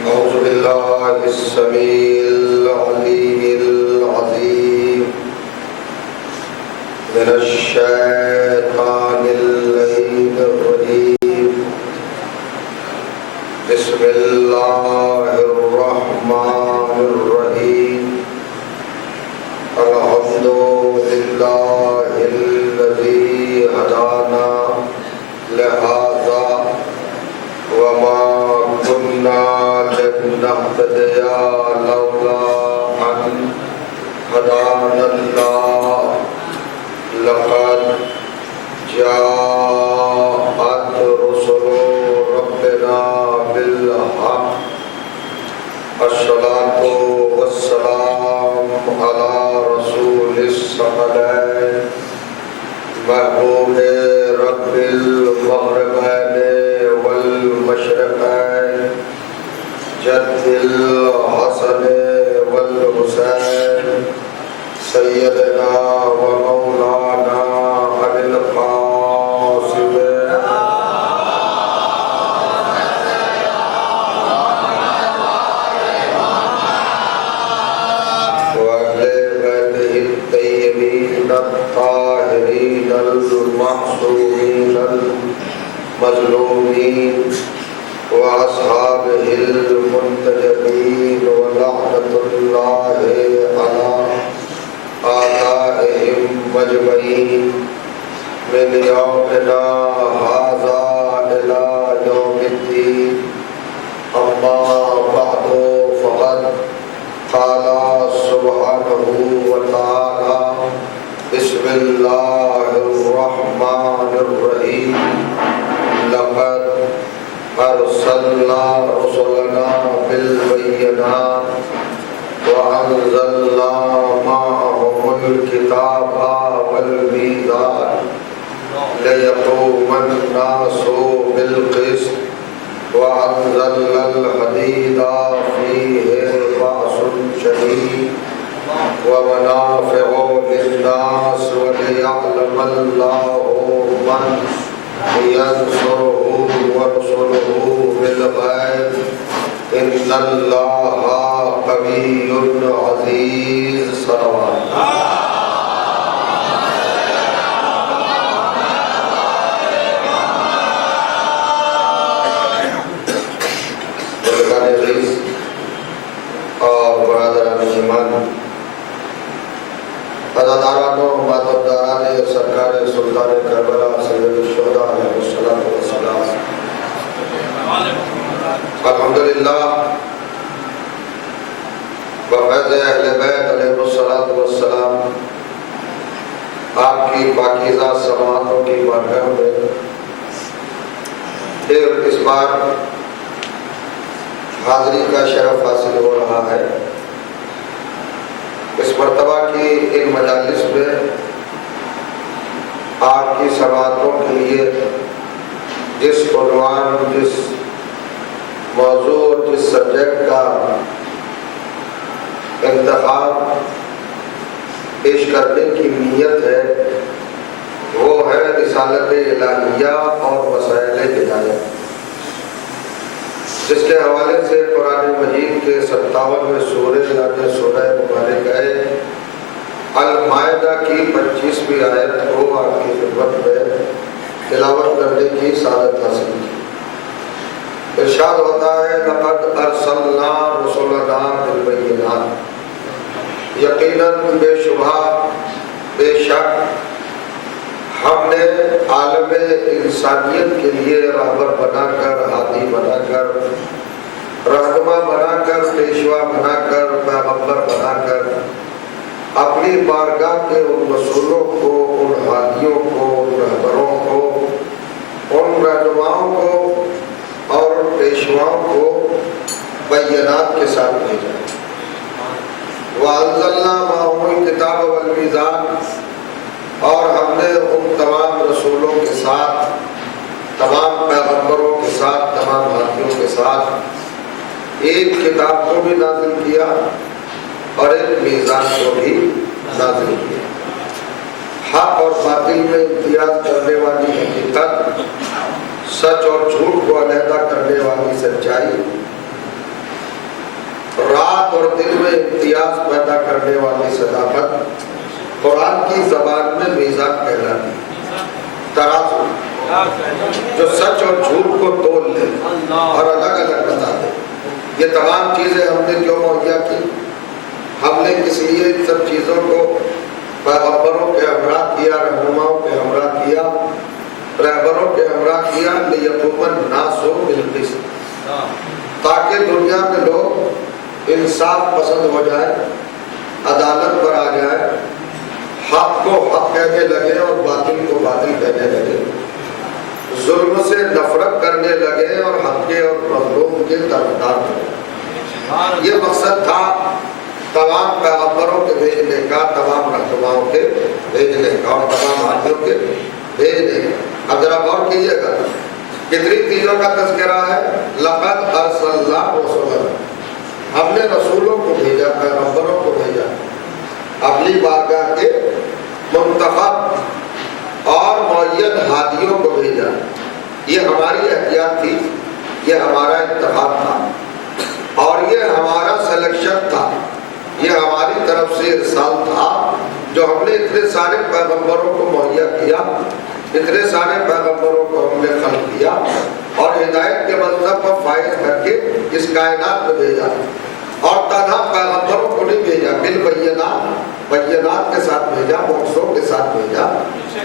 أعوذ بالله السميع العليم العظيم من الشيطان اللعين الرجيم. بسم الله الرحمن الرحيم. الحمد لله الذي هدانا لهذا وما كنا لنهتدي لولا أن هدانا الله. لقد جاءت رسل ربنا بالحق. الصلاة والسلام على رسول الثقلين محبوب رب المغربين والمشرقين جد الحسن والحسين سيدنا ومولانا أبي القاسم وأهل بيته الطيبين الطاهرين المعصومين المظلومين وأصحابه المنتجبين ولعنة الله على آبائهم أجمعين من يومنا هذا إلى يوم الدين. أما بعد فقد قال سبحانه وتعالى بسم الله الرحمن الرحيم. لقد أرسلنا رسلنا بالبينات وأنزلنا معهم الكتاب والميزان ليقوم الناس بالقسط وأنزلنا الحديد فيه بأس شديد ومنافع للناس وليعلم الله من ينصره ورسله بالغيب إن الله قوي عزيز. صلوات اور برادران ایمان، عزاداران و ماتداران سرکار سلطان کربلا سید الشہداء علیہ الصلوۃ والسلام، الحمدللہ بفیض اہل بیت علیہ الصلوۃ والسلام آپ کی پاکیزہ سماعتوں کی بارگاہ میں پھر اس بار حاضری کا شرف حاصل ہو رہا ہے۔ اس مرتبہ کی ان مجالس میں آپ کی سماعتوں کے لیے جس عنوان، جس موضوع اور جس سبجیکٹ کا انتخاب پیش کرنے کی نیت ہے وہ ہے رسالت الہیہ اور مسائل ہدایت، جس کے حوالے سے قرآن مجید کے 57ویں سورہ یعنی سورہ مبارک ہے المائدہ کی 25ویں آیت کو آپ کی خدمت میں تلاوت کرنے کی سعادت حاصل کی۔ ارشاد ہوتا ہے لقد ارسلنا رسلنا بالبینات، یقیناً بے شبہ بے شک ہم نے عالم انسانیت کے لیے راہبر بنا کر، ہادی بنا کر، رہنما بنا کر، پیشوا بنا کر، پیغمبر بنا کر اپنی بارگاہ کے ان رسولوں کو، ان ہادیوں کو، ان رہبروں کو، ان رہنماؤں کو اور پیشواؤں کو بینات کے ساتھ بھیجا۔ وَأَنزَلْنَا مَعَهُمُ الْكِتَابَ وَالْمِيزَانَ، اور ہم نے ان تمام رسولوں کے ساتھ، تمام پیغمبروں کے ساتھ، تمام ہادیوں کے ساتھ ایک کتاب کو بھی نازل کیا اور ایک میزان کو بھی نازل کیا۔ حق اور باطل میں امتیاز کرنے والی حقیقت، سچ اور جھوٹ کو علیحدہ کرنے والی سچائی، بات اور دل میں امتیاز پیدا کرنے والی صداقت قرآن کی زبان میں میزان کہلاتی ہے، ترازو جو سچ اور جھوٹ کو تول لے اور الگ الگ بتا دے۔ یہ تمام چیزیں ہم نے کیوں مہیا کی؟ ہم نے کس لیے ان سب چیزوں کو پیغمبروں کے ہمراہ کیا، رہنماؤں کے ہمراہ کیا، رہبروں کے ہمراہ کیا؟ لیقوم الناس بالقسط، تاکہ دنیا میں لوگ انصاف پسند ہو جائے، عدالت پر آ جائے، حق کو حق کہنے لگے اور باطل کو باطل کہنے لگے، ظلم سے نفرت کرنے لگے اور حق کے اور مظلوم کے طرفدار بنے۔ یہ مقصد تھا تمام پیغمبروں کے بھیجنے کا، تمام رہنماؤں کے بھیجنے کا اور تمام حاکموں کے بھیجنے کا۔ اب ذرا غور کیجیے گا کتنی چیزوں کا تذکرہ ہے۔ لقد ارسلنا رسلا، ہم نے رسولوں کو بھیجا، پیغمبروں کو بھیجا، اپنی بارگاہ کے منتخب اور معین ہادیوں کو بھیجا۔ یہ ہماری احتیاط تھی، یہ ہمارا انتخاب تھا اور یہ ہمارا سلیکشن تھا، یہ ہماری طرف سے ارسال تھا جو ہم نے اتنے سارے پیغمبروں کو مہیا کیا، اتنے سارے پیغمبروں کو ہم نے خلق کیا اور ہدایت کے مذہب پر فائز کر کے اس کائنات میں بھیجا۔ اور تنہا پیغمبروں کو نہیں بھیجا، بینات کے ساتھ بھیجا، معجزوں کے ساتھ بھیجا،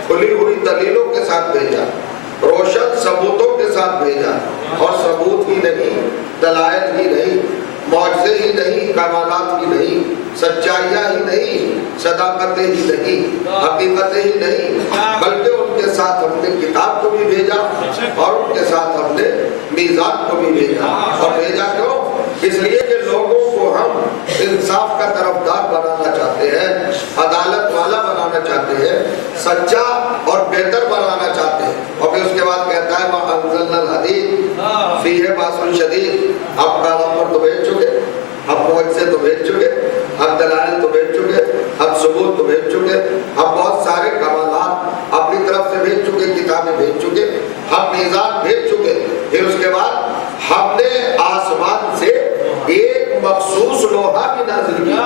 کھلی ہوئی دلیلوں کے ساتھ بھیجا، روشن ثبوتوں کے ساتھ بھیجا۔ اور ثبوت ہی نہیں، دلائل ہی نہیں، معجزے ہی نہیں، کمالات ہی نہیں، سچائیاں ہی نہیں، صداقتیں ہی نہیں، حقیقتیں ہی نہیں، بلکہ ان کے ساتھ ہم نے کتاب کو بھی بھیجا اور ان کے ساتھ ہم نے میزان کو بھی بھیجا۔ اور بھیجا کیوں؟ اس لیے کہ لوگوں کو ہم انصاف کا طرفدار بنانا چاہتے ہیں، عدالت والا بنانا چاہتے ہیں، سچا اور بہتر بنانا چاہتے ہیں۔ اور پھر اس کے بعد کہتا ہے وَأَنزَلْنَا الْحَدِيدَ فِيهِ بَأْسٌ شَدِيدٌ۔ ہم پیغمبر تو بھیج چکے، ہم معجزے تو بھیج چکے، ہم دلائل تو بھیج چکے، ہم ثبوت تو بھیج چکے، ہم بہت سارے کمالات اپنی طرف سے بھیج چکے، کتابیں بھیج چکے، ہم میزان بھیج چکے۔ پھر اس کے بعد ہم نے آسمان سے ایک مخصوص لوہا بھی نازل کیا،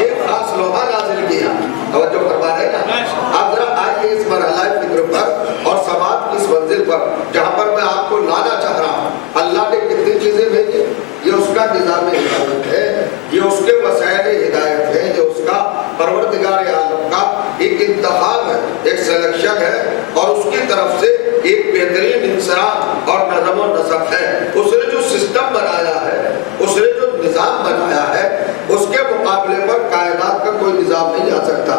ایک خاص لوہا نازل کیا۔ توجہ فرما رہے نا؟ اب ذرا آئیے اس مرحلہ فکر پر اور سماعت کی اس منزل پر جہاں پر میں آپ کو لانا چاہ رہا ہوں۔ اللہ نے کتنی چیزیں بھیجی، یہ اس کا نظام ہدایت ہے، یہ اس کے وسائل ہدایت ہے، یہ اس کا پروردگار عالم کا ایک انتخاب ہے، ایک سلیکشن ہے، اور اس کی طرف سے ایک بہترین انصراف اور نظم و نسق ہے۔ اس نے جو سسٹم بنایا ہے، اس نے جو نظام بنایا ہے، اس کے مقابلے پر کائنات کا کوئی نظام نہیں آ سکتا۔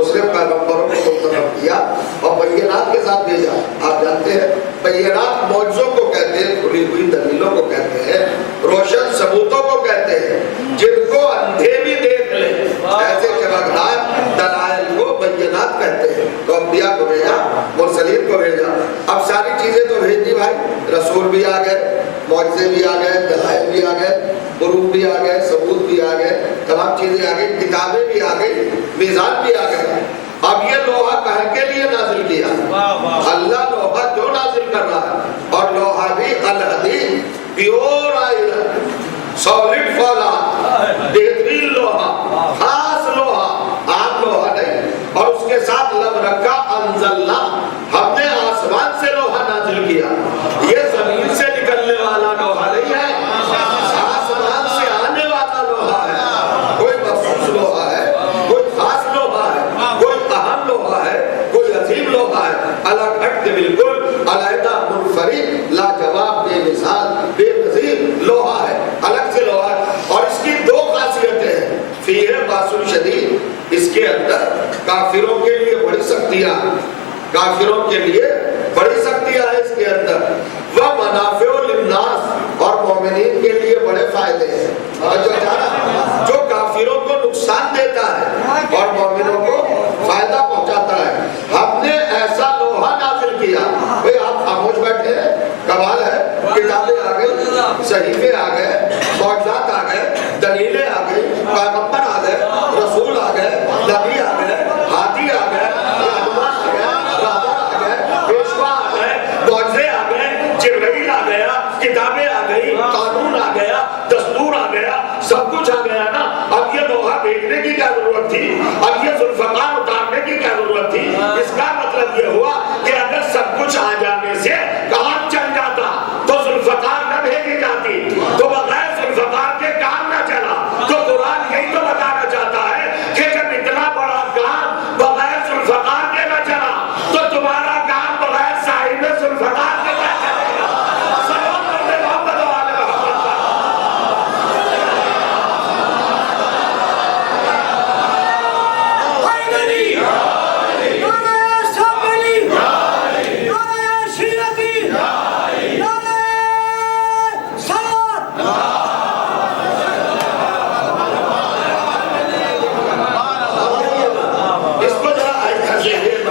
اس نے پیغمبروں کو منتخب کیا اور بینات کے ساتھ بھیجا۔ آپ جانتے ہیں بینات معجزوں کو کہتے ہیں، کھلی ہوئی دلیلوں کو کہتے ہیں، روشن ثبوتوں کو کہتے ہیں، جن کو اندھے بھی دیکھ لیں ایسے چمکدار دلائل کو بینات کہتے ہیں۔ تو انبیاء کو بھیجا، مرسلین کو بھیجا۔ اب ساری چیزیں تو بھیج دی بھائی، رسول بھی آ گئے، معجزے بھی آ گئے، دلائل بھی آ گئے، پروف بھی آ گئے، ثبوت بھی آ گئے، تمام چیزیں آ گئی، کتابیں بھی آ گئی، میزان بھی آ گئے۔ اب یہ لوہا کہے کے لیے نازل کیا؟ اللہ لوہا جو نازل کر رہا ہے، اور لوہا بھی الحدید، پیور آئرن، سالڈ فولاد، بہترین لوہا، خاص لوہا، عام لوہا نہیں۔ اور اس کے ساتھ لم رکھا انزلنا، ہم نے آسمان سے لوہا نازل کیا۔ یہ زمین سے نکلنے والا لوہا نہیں ہے، آسمان سے آنے والا لوہا ہے۔ کوئی مخصوص لوہا ہے، کوئی خاص لوہا ہے، کوئی اہم لوہا ہے، کوئی عظیم لوہا ہے، الگ ہٹ کے بالکل علیحدہ، منفرد، لاجواب، بے مثال، بے نظیر لوہا ہے، الگ سے لوہا ہے۔ اور اس کی دو خاصیتیں ہیں، فیہ باس شدید، اس کے اندر کافروں کے لیے بڑی سختیاں، کافروں کے لیے بڑی سختیاں ہیں اس کے اندر، وہ منافع للناس، اور مومنین کے لیے بڑے فائدے ہیں۔ اور جو کافروں کو نقصان دیتا ہے اور مومنوں کو فائدہ پہنچاتا ہے، ہم نے ایسا لوہا نازل کیا۔ بھئی آپ خاموش بیٹھے ہیں، کمال ہے، کتابیں آ گئی، صحیفے آ گئے، معجزات آ گئے، دلیلیں آ گئی، پیغمبر آ گئے، رسول آ گئے، نبی آ گئے، ہادی آ گئے، رہنما آ گئے، رہبر آ گئے، پیشوا آ گئے، معجزے آ گئے، جبرائیل آ گیا، کتابیں آ گئی، قانون آ گیا، دستور آ گیا،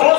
2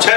6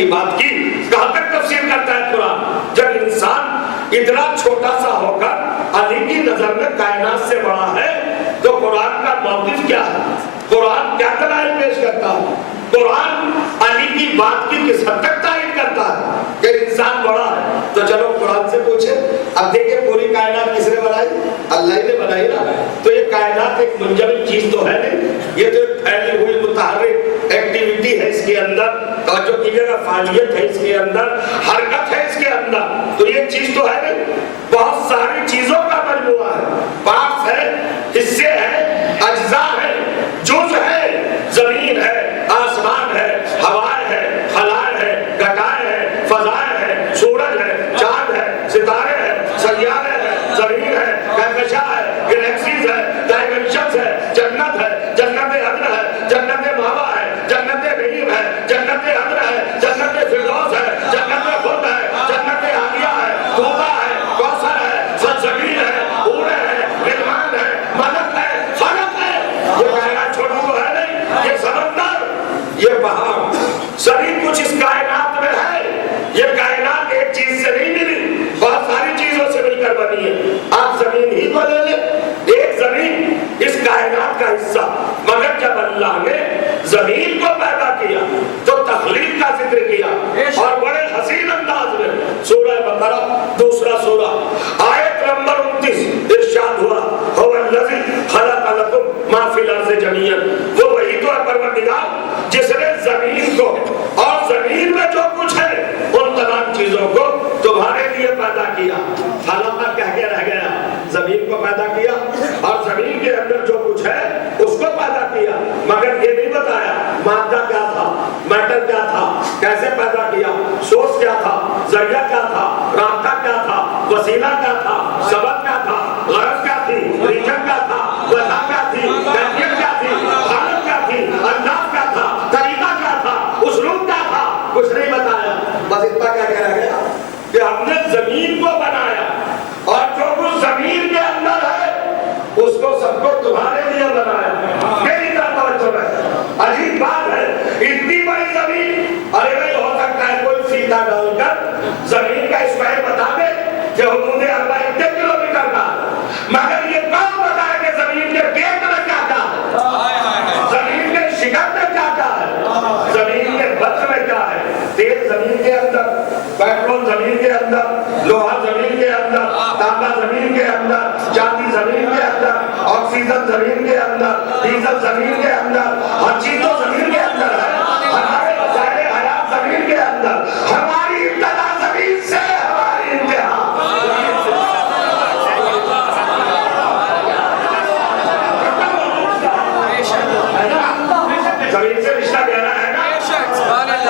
کی بات کی. کہاں تک تفسیر کرتا ہے قرآن؟ جب انسان اتنا چھوٹا سا ہو کر علی کی نظر میں کائنات سے بڑا ہے تو قرآن کا موقف کیا ہے؟ قرآن کیا دلائل پیش کرتا ہے؟ قرآن علی کی بات کی کس حد تک تائید کرتا ہے کہ انسان بڑا ہے؟ تو چلو قرآن سے پوچھے. اب دیکھیں پوری کائنات کس نے بنائی؟ اللہ ہی نے بنائی نا. تو یہ کائنات ایک منجمد چیز تو ہے نہیں, یہ تو پھیلی ہوئی متحرک ایکٹیویٹی ہے اس کے اندر, توجہ کیجیے گا, فعالیت ہے اس کے اندر, حرکت ہے اس کے اندر. تو یہ چیز تو ہے نہیں, بہت ساری چیزوں کا مجموعہ ہے, پارٹس ہے, حصے ہیں, اجزاء ہے, جز ہے, زمین ہے, آسمان ہے, ہوائیں ہے, خلائیں ہے, گٹائیں ہے, فضائیں ہے, سورج ہے, چاند ہے, ستارے ہیں, سیارے ہیں, زمین ہے, کہکشاں ہے, گلیکسیز ہے, ڈائمنشنز ہے, جنت ہے, جنت عدن ہے, جنت مأوا ہے, جنت نعیم ہے, جنت عدن ہے, جنت فردوس ہے, جنت خلد ہے, جنت عالیہ ہے, طوبیٰ ہے, کوثر ہے, سلسبیل ہے, حور ہے, رضوان ہے, مدد ہے, فلک ہے. یہ کائنات چھوٹی تو ہے نہیں, یہ سمندر, یہ پہاڑ, سبھی کچھ اس کائنات میں ہے. یہ کائنات ایک چیز سے نہیں ملی, بہت ساری چیزوں سے مل کر بنی ہے. آپ زمین ہی کو لے لیں, ایک زمین اس کائنات کا حصہ, مگر جب اللہ نے زمین کو پیدا کیا تو تخلیق کا ذکر کیا اور بڑے حسین انداز میں. سورہ بقرہ دوسرا سورہ آیت نمبر 29 ارشاد ہوا, هو الذی خلق لکم ما فی الارض جمیعا. وہ وہی تو ہے پروردگار جس نے زمین کو اور زمین میں جو کچھ ہے ان تمام چیزوں کو تمہارے لیے پیدا کیا. خلق کہہ کے رہ گیا, زمین کو پیدا کیا اور زمین کے اندر جو کچھ ہے اس کو پیدا کیا, مگر یہ نہیں بتایا مادہ کیا تھا, میٹر کیا تھا, کیسے پیدا کیا, سورس کیا تھا, ذریعہ کیا تھا, رابطہ کیا تھا, وسیلہ کیا تھا, سبب کیا تھا, غرض کیا تھی, ریجن کیا تھا, وجہ کیا تھی, کیفیت کیا تھی, حالت کیا تھی, انداز کیا تھا, طریقہ کیا تھا, اسلوب کیا تھا, کچھ نہیں بتایا. بس اتنا کیا کہہ گیا کہ ہم نے زمین کو بنایا اور جو کچھ زمین کے اندر ہے اس کو سب کو تمہارے لیے بنایا. میری طرف توجہ ہے, عجیب بات ہے, اتنی بڑی زمین, ارے نہیں ہو سکتا ہے کوئی سیدھا ڈال کر زمین کا اسکوائر بتا دے کہ حدود اربع اتنے کلومیٹر کا, مگر یہ کون بتائے کہ زمین کے گیٹ میں کیا کیا ہے, زمین کے شکر میں کیا کیا ہے, زمین کے بطن میں کیا ہے, تیل زمین کے اندر, پیٹرول زمین کے اندر, لوہا زمین کے اندر, تانبا زمین کے اندر, چاندی زمین کے اندر, آکسیجن زمین کے اندر, ڈیزل زمین کے اندر, ہر چیز تو زمین کے اندر ہے. ہمارے وسائل حیات زمین کے اندر, ہماری ابتدا زمین سے, ہماری انتہا زمین سے رشتہ گہرا ہے نا,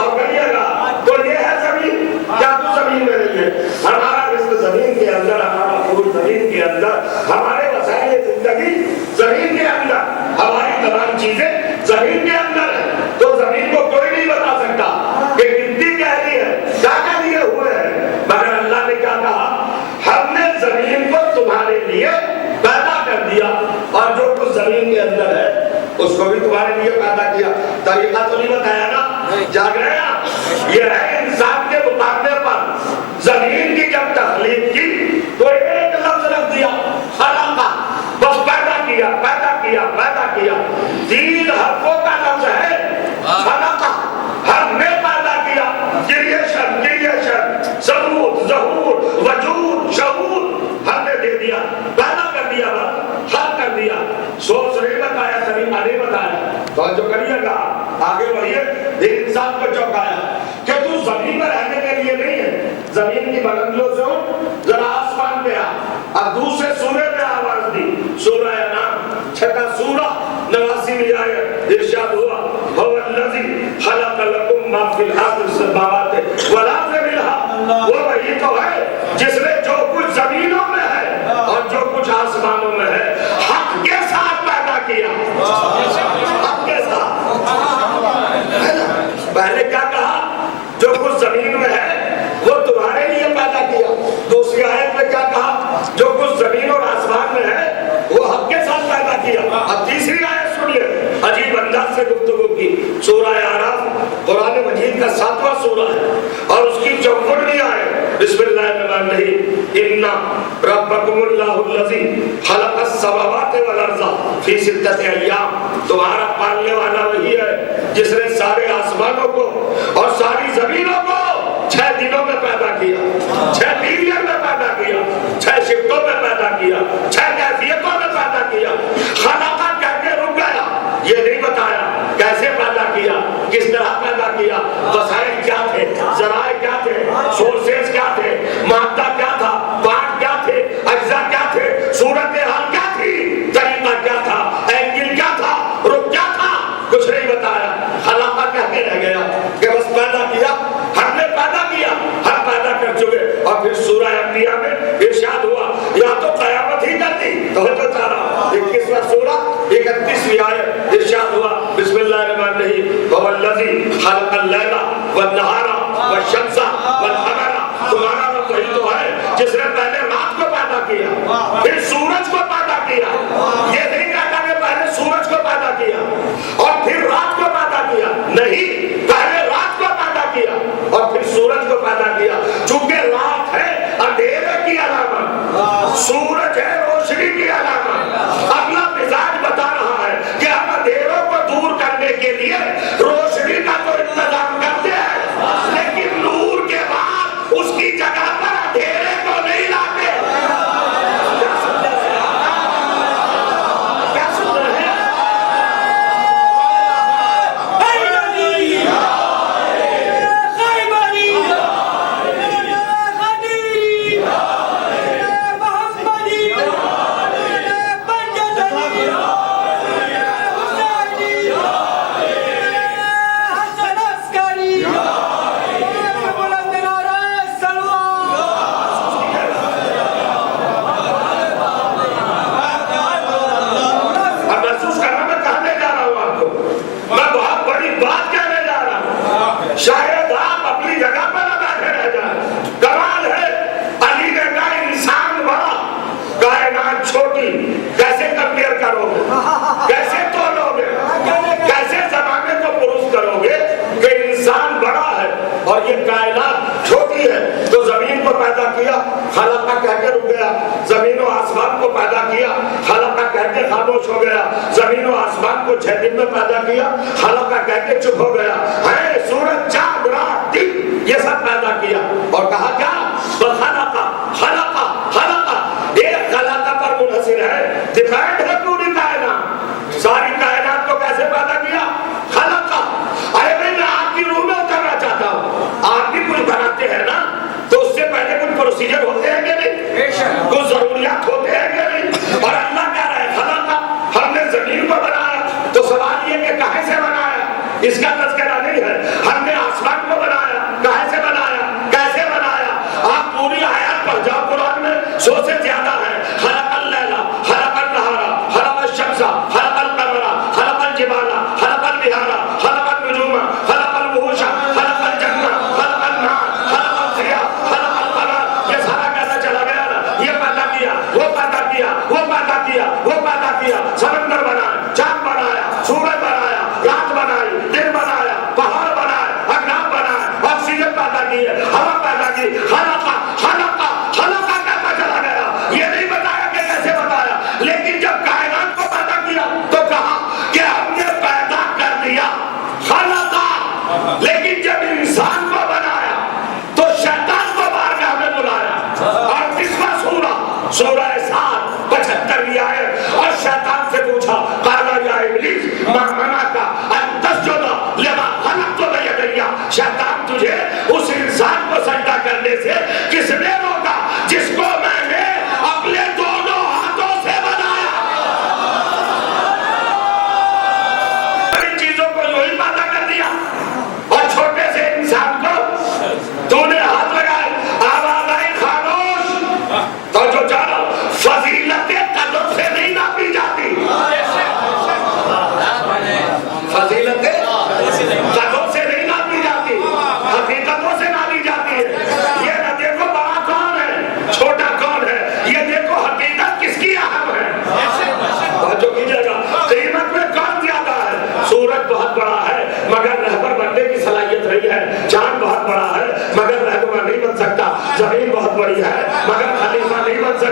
اور کریے گا تو یہ ہے زمین. کیا تو زمین میں نہیں ہے, ہمارا رزق زمین کے اندر, ہمارا پھول زمین کے اندر, ہمارے وسائل زندگی زمین کے اندر, ہماری تمام چیزیں زمین کے اندر ہے. تو زمین کو کوئی نہیں بتا سکتا کہ کتنی گہری ہے, کیا کیا لیے ہوئے ہیں, مگر اللہ نے کیا کہا, ہم نے زمین کو تمہارے لیے پیدا کر دیا اور جو کچھ زمین کے اندر ہے اس کو بھی تمہارے لیے پیدا کیا. طریقہ تو نہیں بتایا نا, جاگ رہے ہیں. یہ ہے انسان کے مقابلے پر زمین کی جب تخلیق کی تو ایک لفظ رکھ دیا, خلقہ, بس پیدا کیا, پیدا کیا, پیدا کیا. 3 حرفوں کا لفظ ہے خلقہ, ہم نے پیدا کیا. کریشن, کریشن, ثبوت, ظہور, وجود, شعور, ہم نے دے دیا, پیدا کر دیا, بس حل کر دیا. سوچ نہیں بتایا, طریقہ نہیں بتایا. تو جو کریے گا آگے بڑھیے. ایک انسان کو چوکایا کہ تو زمین پر رہنے کے لیے نہیں ہے, زمین کی بلندیوں سے اٹھ, ذرا آسمان پہ آ. اب دوسرے سورے پہ آواز دی, سورہ انعام 6 سورہ 89 آیت, ارشاد ہوا, هو الذی خلق لکم ما فی الارض السماوات والارض منها. وہ وہی تو ہے جس نے جو کچھ زمینوں میں ہے اور جو کچھ آسمانوں میں ہے حق کے ساتھ پیدا کیا. حق کے ساتھ. پہلے کیا کہا, جو کچھ زمین میں ہے وہ تمہارے لیے پیدا کیا. دوسری آیت میں کیا کہا, جو کچھ زمین اور آسمان میں ہے وہ حق کے ساتھ پیدا کیا. اب تیسری آیت سنیے, عجیب انداز سے گفتگو کی. سورہ اعراف قرآن مجید کا 7واں سورہ ہوا ہے اور اس کی چوکھٹ بھی آئے بسم اللہ الرحمن الرحیم اِنَّا رَبَّكُمُ اللَّهُ الَّذِي خَلَقَ السَّمَاوَاتِ وَالْأَرْضَ فِي سِتَّةِ أَيَّامٍ تمہارا پالنے والا وہی ہے جس نے سارے آسمانوں کو اور ساری زمینوں کو 6 دنوں میں پیدا کیا 6 پیریڈ میں پیدا کیا 6 شفٹوں میں پیدا کیا 6 کیفیتوں میں پیدا کیا خلقہ کہہ کے رک گیا یہ نہیں بتایا کیسے پیدا کیا کس طرح پیدا کیا وسائل کیا تھے ذرائع کیا تھے سورسز کیا تھے مادہ کیا تھا پارٹ کیا تھے اجزاء کیا تھے صورتحال کیا تھی طریقہ کیا تھا اینگل کیا تھا رخ کیا تھا کچھ نہیں بتایا خلقہ کہہ کے رہ گیا کہ بس پیدا کیا ہم نے پیدا کیا ہم پیدا کر چکے اور پھر سورہ انبیاء میں ارشاد ہوا یا تو قیامت ہی کر دی تو بتا رہا 21واں سورہ 31ویں آیت ارشاد ہوا بسم اللہ الرحمن الرحیم هو الذی خلق اللیل والنہار والشمس والقمر تمہارا رب وہی تو ہے جس نے پہلے رات کو پیدا کیا پھر سورج کو پیدا کیا یہ نہیں کہتا کہ پہلے سورج کو پیدا کیا اور پھر رات کو پیدا کیا نہیں پہلے رات کو پیدا کیا اور پھر سورج کو پیدا کیا چونکہ رات ہے اندھیرے کی علامت سورج ہے روشنی کی علامت اگلا مزاج بتا رہا ہے کہ ہم اندھیروں کو دور کرنے کے لیے روشنی کا تو انتظام کرتے ہیں لیکن نور کے بعد اس کی جگہ پر اندھیرے کو نہیں لاتے کیا سن رہے ہیں شاید آپ اپنی جگہ پر بیٹھے رہ جائیں کمال ہے علی نے کہا انسان بڑا کائنات چھوٹی کیسے کمپیئر کرو گے کیسے تولو گے کیسے زمانے کو پروف کرو گے کہ انسان بڑا ہے اور یہ کائنات چھوٹی ہے تو زمین کو پیدا کیا خلقہ کہہ کے رک گیا زمین و آسمان کو پیدا کیا خلقہ کہہ کے خاموش ہو گیا زمین و آسمان کو 6 دن میں پیدا کیا خلقہ کہہ کے چپ ہو گیا ہے سورج چاند رات دن یہ سب پیدا کیا اور کہا کیا خلقہ خلقہ خلقہ ایک خلقہ پر منحصر ہے ڈیپینڈ ہے پوری کائنات ساری کائنات کو کیسے پیدا کیا خلقہ ارے میں آپ کی روح میں اترنا چاہتا ہوں آپ بھی کچھ بناتے ہیں نا تو اس سے پہلے کچھ پروسیجر ہوتے ہیں کہ نہیں کچھ ضروریات ہوتے ہیں کہ نہیں اور اللہ کہہ رہا ہے خلقہ ہم نے زمین کو بنایا تو سوال یہ کہ کہاں سے بنایا اس کا تذکرہ نہیں ہے ہم نے آسمان کو بنایا کہاں سے بنایا کیسے بنایا آپ پوری آیات پڑھ جاؤ قرآن میں 100 سے زیادہ ہے خلق اللیل خلق النہار خلق الشمس خلق القمر خلق الجبال خلق البحار خلق النجوم خلق الوحوش خلق الجنہ خلق النار خلق الضیاء خلق القمر یہ سارا کیسا چلا گیا نا یہ پیدا کیا وہ پیدا کیا وہ پیدا کیا وہ پیدا کیا سمندر بنایا چاند بنایا سورج بنایا رات بنائی دن بنایا پہاڑ بنایا اگنام بنایا آکسیجن پیدا کی ہے ہوا پیدا کی خلقہ خلقہ خلقہ کہتا چلا گیا یہ نہیں بتایا کہ کیسے بتایا لیکن جب کائنات کو پیدا کیا تو کہا کہ ہم نے پیدا کر دیا خلقہ لیکن جب انسان کو بنایا تو شیطان کو بارگاہ میں بلایا اور 30واں سورہ 7 75ویں آیت اور شیطان سے پوچھا قال یا ابلیس ما منعک ان تسجد لما خلقت بیدی شیطان تجھے اس انسان کو سجدہ کرنے سے کس نے روکا جس کو میں نے اپنے دونوں ہاتھوں سے بنایا ان چیزوں کو یوں ہی پیدا کر دیا اور چھوٹے سے انسان کو تو نے ہاتھ لگائے آواز آئی خاموش تو جو جانو فضیلت قدر سے نہیں ناپی جاتی فضیلت قدر سے نہیں ناپی جاتی حقیقتوں سے ناپی جاتی ہے یہ نہ دیکھو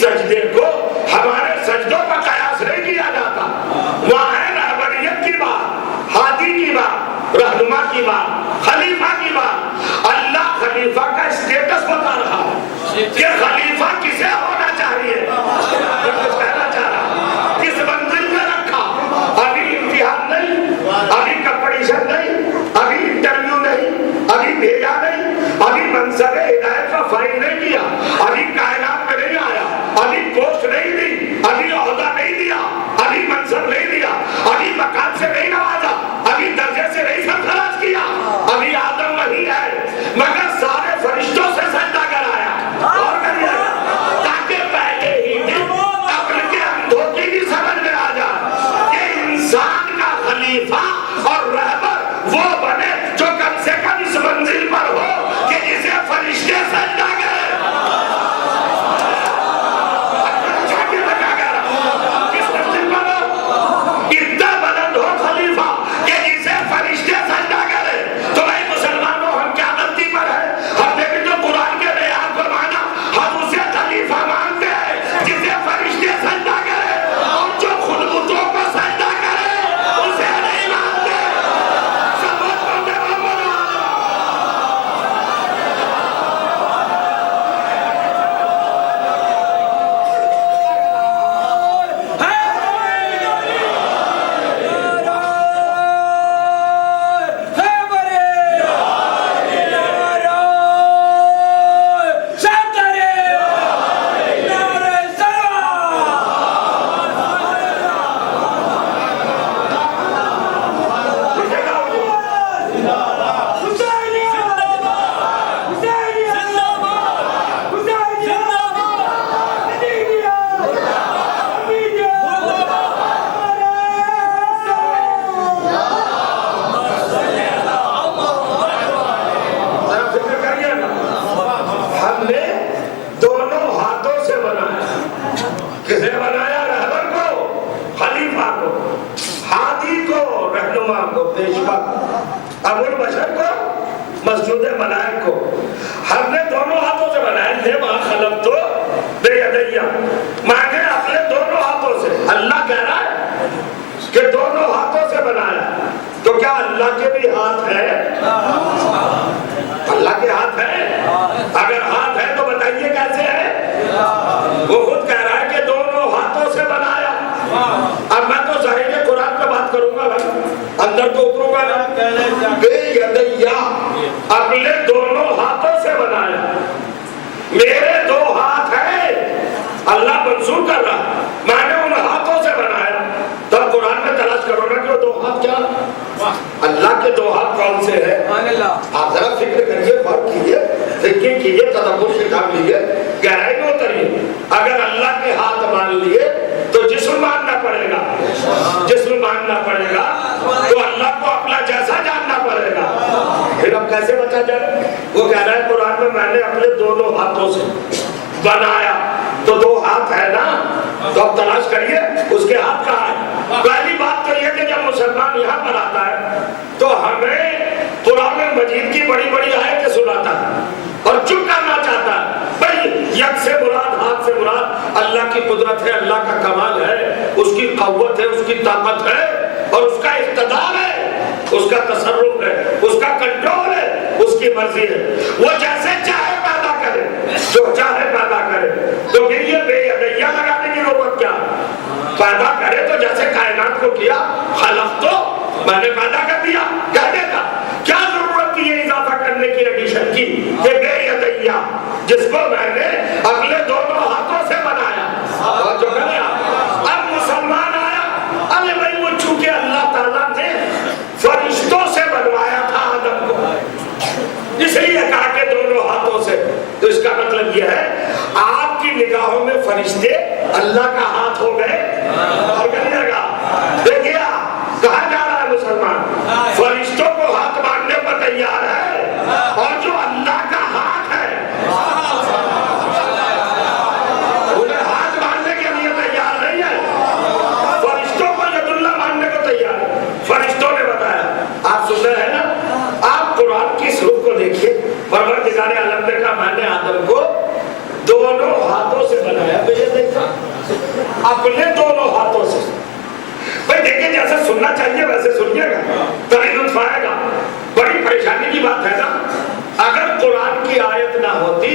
سجدے کو ہمارے سجدوں پر قیاس نہیں کیا جاتا. وہاں ہے رہبریت کی بات، ہادی کی بات، رہنما کی بات، خلیفہ کی بات. اللہ خلیفہ کا اسٹیٹس بتا رہا ہے کہ خلیفہ کسے ہونا چاہیے. کہنا چاہ رہا کس منزل میں رکھا. ابھی امتحان نہیں، ابھی کمپٹیشن نہیں، ابھی انٹرویو نہیں، ابھی بھیجا نہیں، ابھی منصب ہدایت کا فائل نہیں کیا، ابھی کائنات میں نہیں آیا، ابھی پوسٹ نہیں دی، ابھی عہدہ نہیں دیا، ابھی منصب نہیں دیا، ابھی مقام سے نہیں نوازا، ابھی درجے سے نہیں سرفراز کیا. ابھی آدم وہی ہے مگر سارے فرشتوں سے سجدہ کرایا. اور کریے تاکہ پہلے ہی دن عقل کے اندھوں کی بھی سمجھ میں آ جائے کہ انسان کا خلیفہ اور رہبر وہ بنے جو کم سے کم اس منزل پر ہو کہ جسے فرشتے سجدہ کریں. کس منزل پر ہو؟ اتنا بلند ہو خلیفہ کہ جسے فرشتے سجدہ کریں. تو بھائی مسلمانوں ہم کیا غلطی پر ہیں؟ ہم نے بھی تو قرآن کے بیان کو مانا، ہم اسے خلیفہ مانتے ہیں جسے فرشتے سجدہ کریں، اور جو خود بتوں کو سجدہ کرے اسے نہیں مانتے. سبوت کرتے بابا. ہم نے دونوں ہاتھوں سے بنایا. کسے بنایا؟ رہبر کو، خلیفہ کو، ہادی کو، رہنما کو، پیشوا کو، ابو البشر کو، مسجود ملائک کو. ہم نے دونوں ہاتھوں سے بنایا. لما خلقت بیدیا، مانگے اپنے دونوں ہاتھوں سے. اللہ کہہ رہا ہے کہ دونوں ہاتھوں سے بنایا. تو کیا اللہ کے بھی ہاتھ ہے؟ اللہ کے ہاتھ ہے؟ اگر ہاتھ ہے تو بتائیے کیسے ہے؟ وہ خود کہہ رہا ہے کہ دونوں ہاتھوں سے بنایا. اب میں تو ظاہر قرآن پہ بات کروں گا، اندر تو اتروں گا نا. بے یدیا، اپنے دونوں ہاتھوں سے بنایا. میرے دو ہاتھ ہیں، اللہ منظور کر رہا، میں نے ان ہاتھوں سے بنایا. تب قرآن میں تلاش کرو نا کہ وہ دو ہاتھ کیا؟ اللہ کے دو ہاتھ کون سے ہیں؟ آپ ذرا فکر کریے، غور کیجیے، فکر کیجیے، تدبر سے کام لیجیے، گہرائی میں اتریے. اگر اللہ کے ہاتھ مان لیے تو جسم ماننا پڑے گا. جسم ماننا پڑے گا تو اللہ کو اپنا جیسا جاننا پڑے گا. پھر اب کیسے بچا جائے؟ وہ کہہ رہا ہے قرآن میں میں نے اپنے دونوں ہاتھوں سے بنایا. تو دو ہاتھ ہے نا، تو اب تلاش کریے اس کے ہاتھ کہاں ہے. پہلی بات تو یہ کہ جب مسلمان یہاں پر آتا ہے تو ہمیں قرآن مجید کی بڑی بڑی آیتیں سناتا ہے اور چپ کرنا چاہتا ہے. بھائی ید سے مراد، ہاتھ سے مراد اللہ کی قدرت ہے، اللہ کا کمال ہے، اس کی قوت ہے، اس کی طاقت ہے، اور اس کا اقتدار ہے، اس کا تصرف ہے، اس کا کنٹرول ہے، اس کی مرضی ہے. وہ جیسے چاہے پیدا کرے، جو چاہے پیدا کرے. تو پھر یہ بے یدیہ لگانے کی ضرورت کیا؟ پیدا کرے تو جیسے کائنات کو کیا، خلق تو میں نے پیدا کر دیا کہنے کا. کیا ضرورت تھی یہ اضافہ کرنے کی، ایڈیشن کی کہ بے یدیہ، جس کو میں نے اپنے دونوں ہاتھوں سے بنایا. اور جو کرے اب مسلمان آیا، ارے بھائی وہ چونکہ اللہ تعالیٰ نے فرشتوں سے بنوایا تھا آدم کو، اس لیے کہا کہ دونوں ہاتھوں سے. تو اس کا مطلب یہ ہے آپ کی نگاہوں میں فرشتے اللہ کا ہاتھ ہو گئے. اور کہنے لگا دیکھیے کہا جا رہا ہے مسلمان فرشتوں کو ہاتھ مانگنے پر تیار ہے، اور جو اللہ کا ہاتھ ہے انہیں ہاتھ ماننے کے لیے تیار نہیں ہے. فرشتوں کو ید اللہ ماننے کو تیار ہے. فرشتوں نے بتایا. آپ سن رہے ہیں نا؟ آپ قرآن کی اس رخ کو دیکھیے. پروردگار عالم نے کہا میں نے آدم کو دونوں ہاتھوں سے بنایا. اپنے دونوں ہاتھوں سے. بھائی دیکھیں جیسے سننا چاہیے ویسے سنیے گا تبھی لطف آئے گا. بڑی پریشانی کی بات ہے نا, اگر قرآن کی آیت نہ ہوتی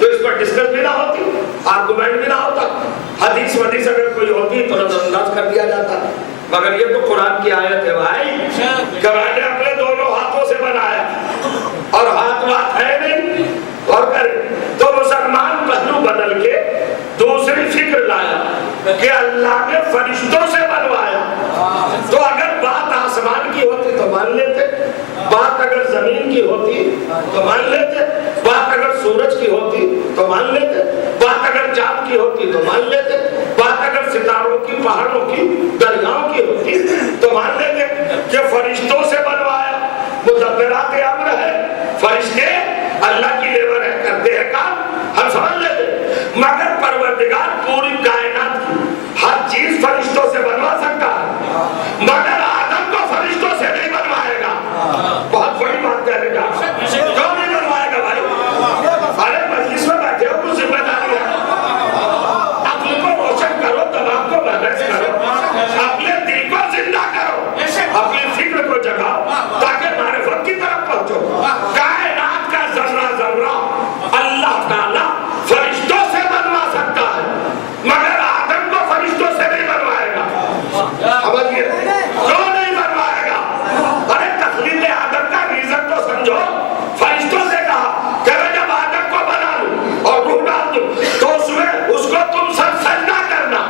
تو اس پر ڈسکس بھی نہ ہوتی, آرگومنٹ بھی نہ ہوتا, حدیث ودیث اگر کوئی ہوتی تو نظر انداز کر دیا جاتا. مگر یہ تو قرآن کی آیت ہے بھائی کہ میں نے اپنے دونوں ہاتھوں سے بنایا اور ہاتھ بات ہے نہیں اور کرے. تو مسلمان پہلو بدل کے دوسری فکر لایا کہ اللہ نے فرشتوں سے بنوایا. تو اگر بات آسمان کی ہوتی تو مان لیتے, بات اگر زمین کی ہوتی تو مان لیتے, بات اگر سورج کی ہوتی تو مان لیتے, بات اگر چاند کی ہوتی تو مان لیتے, بات اگر ستاروں کی, پہاڑوں کی, دریاؤں کی ہوتی تو مان لیتے کہ فرشتوں سے بنوایا. مدبرات امر ہے, فرشتے اللہ کی لیبر ہے, کرتے ہیں کام, ہم سمجھ لیتے. مگر پروردگار پوری کائنات کی ہر چیز فرشتوں سے بنوا سکتا ہے, مگر آدم کو فرشتوں سے نہیں بنوائے گا. بہت بڑی بات کہہ رہے گا, کیوں نہیں بنوائے گا بھائی؟ ارے مجلس میں بیٹھے ہو, کچھ ذمہ داری ہے. عقل کو روشن کرو, دماغ کو بیلنس کرو, اپنے دل کو زندہ کرو, اپنی فکر کو جگاؤ تاکہ معرفت کی طرف پہنچو. کائنات کا ذرہ ذرہ اللہ تعالیٰ فرشتوں سے بنوا سکتا ہے, مگر آدم کو فرشتوں سے نہیں بنوائے گا. سمجھئے کیوں نہیں بنوائے گا؟ ارے تخلیق آدم کا ریزن تو سمجھو. فرشتوں سے کہا کہ میں جب آدم کو بنا لوں اور روح ڈال دوں تو اس کو تم سب سجدہ کرنا.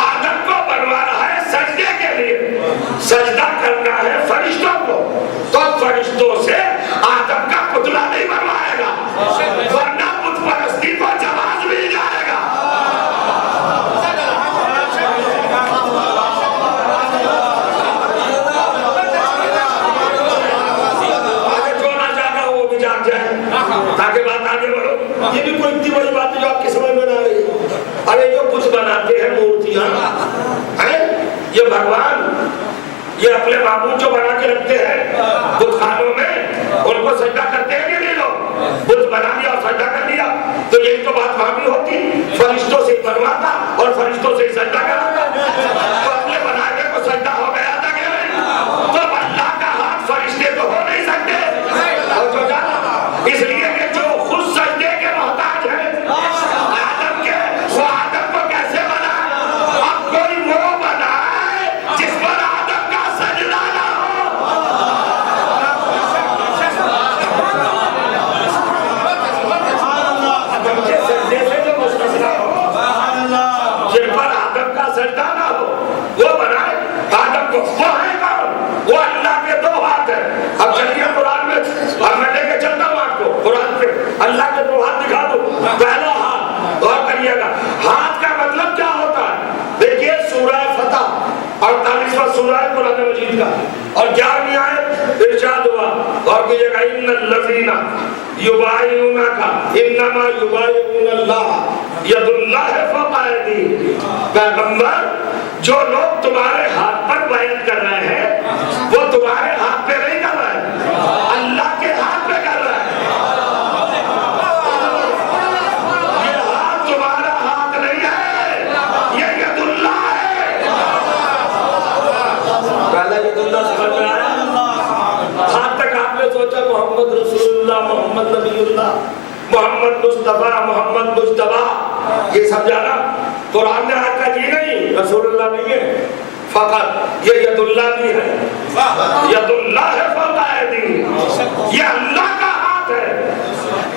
آدم کو بنوا رہا ہے سجدے کے لیے, سجدہ کرنا ہے فرشتوں کو, تو فرشتوں سے آدم کا پتلا نہیں بنوائے گا, ورنہ بت پرستی کو جواز مل جائے گا. جو نہ جاگا وہ بھی جاگ جائے تاکہ بات آگے بڑھو. یہ بھی کوئی اتنی بڑی بات ہے جو آپ کی سمجھ میں نہ آ رہی ہے. ارے جو کچھ بناتے ہیں مورتیاں, یہ بھگوان, یہ اپنے معبود جو بنا کے رکھتے ہیں بت خانوں میں, ان کو سجدہ کرتے ہیں کہ نہیں لوگ؟ بت بنا لیا اور سجدہ کر لیا, تو یہی تو بات وہاں بھی ہوتی, فرشتوں سے بنواتا اور فرشتوں سے سجدہ کراتا. تو اپنے بنائے ہوئے کو سجدہ ہو گیا تھا کہ نہیں؟ تو اللہ کا ہاتھ فرشتے تو ہو نہیں سکتے. اور جو جانا اس لیے کہ جو خود سجدے کے محتاج ہیں آدم کے, وہ آدم کو کیسے بنائے؟ اب کوئی وہ بنائے جس پر آدم کا سجدہ نہ ہو. آدم کے سجدے سے جو مستثنا ہو, جن پر آدم کا سجدہ نہ ہو, وہ بنائے. آدم کو وہ ہے کون؟ وہ اللہ کے دو ہاتھ ہیں. اب چلیے قرآن میں, اب میں لے کے چلتا ہوں آپ کو قرآن پہ, اللہ کے دو ہاتھ دکھا دو. پہلا ہاتھ, غور کریے گا, ہاتھ کا مطلب کیا ہوتا ہے؟ دیکھیے سورہ فتح 48واں سورہ ہے قرآن مجید کا, اور 11ویں آیت ارشاد ہوا, اور کہیے گا ان الذین یبایعونک انما یبایعون اللہ ید اللہ فوق ایدیہم. پیغمبر, جو لوگ تمہارے ہاتھ پر بیعت کر رہے ہیں وہ تمہارے ہاتھ پہ نہیں کر رہے ہیں, اللہ کے ہاتھ پہ کر رہے ہیں. یہ ہاتھ تمہارا ہاتھ نہیں ہے, یہ ید اللہ ہے. پہلا ید اللہ سمجھ میں آیا؟ ہاتھ تک آپ نے سوچا محمد رسول اللہ, محمد نبی اللہ, محمد مصطفیٰ, محمد مجتبیٰ, یہ سمجھا نا. قرآن نے آج کا جی نہیں, رسول اللہ نہیں ہے فقط, یہ ید اللہ بھی ہے. ید اللہ ہے فوق ایدیہم, یہ اللہ کا ہاتھ ہے,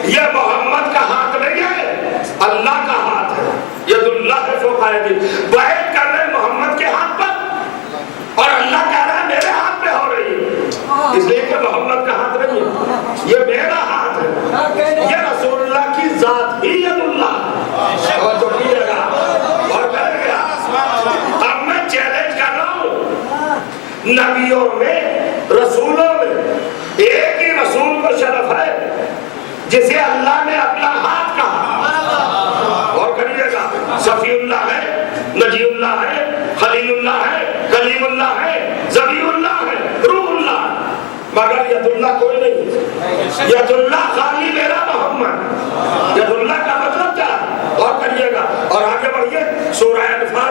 یہ محمد کا ہاتھ نہیں ہے, اللہ کا ہاتھ ہے. ید اللہ ہے فوق ایدیہم. بیعت کر رہے محمد کے ہاتھ پر اور اللہ کہہ رہا ہے میرے ہاتھ پہ ہو رہی ہے, اس لیے کہ محمد کا ہاتھ نہیں ہے, یہ میرا ہاتھ ہے. یہ رسول اللہ کی ذات ہی ید اللہ ہے. اور جو کیے گا اور کر گیا. اب میں چیلنج کر رہا ہوں, نبیوں میں, رسولوں میں ایک ہی رسول کو شرف ہے جسے اللہ نے اپنا ہاتھ کہا. اور کریے گا, صفی اللہ ہے, نجی اللہ ہے, خلیل اللہ ہے, کلیم اللہ ہے, ذبیح اللہ ہے, روح اللہ ہے, مگر ید اللہ کوئی نہیں. ید اللہ خالی میرا محمد. ید اللہ کا مطلب کیا ہے؟ اور کریے گا, اور آگے بڑھیے سورہ انفال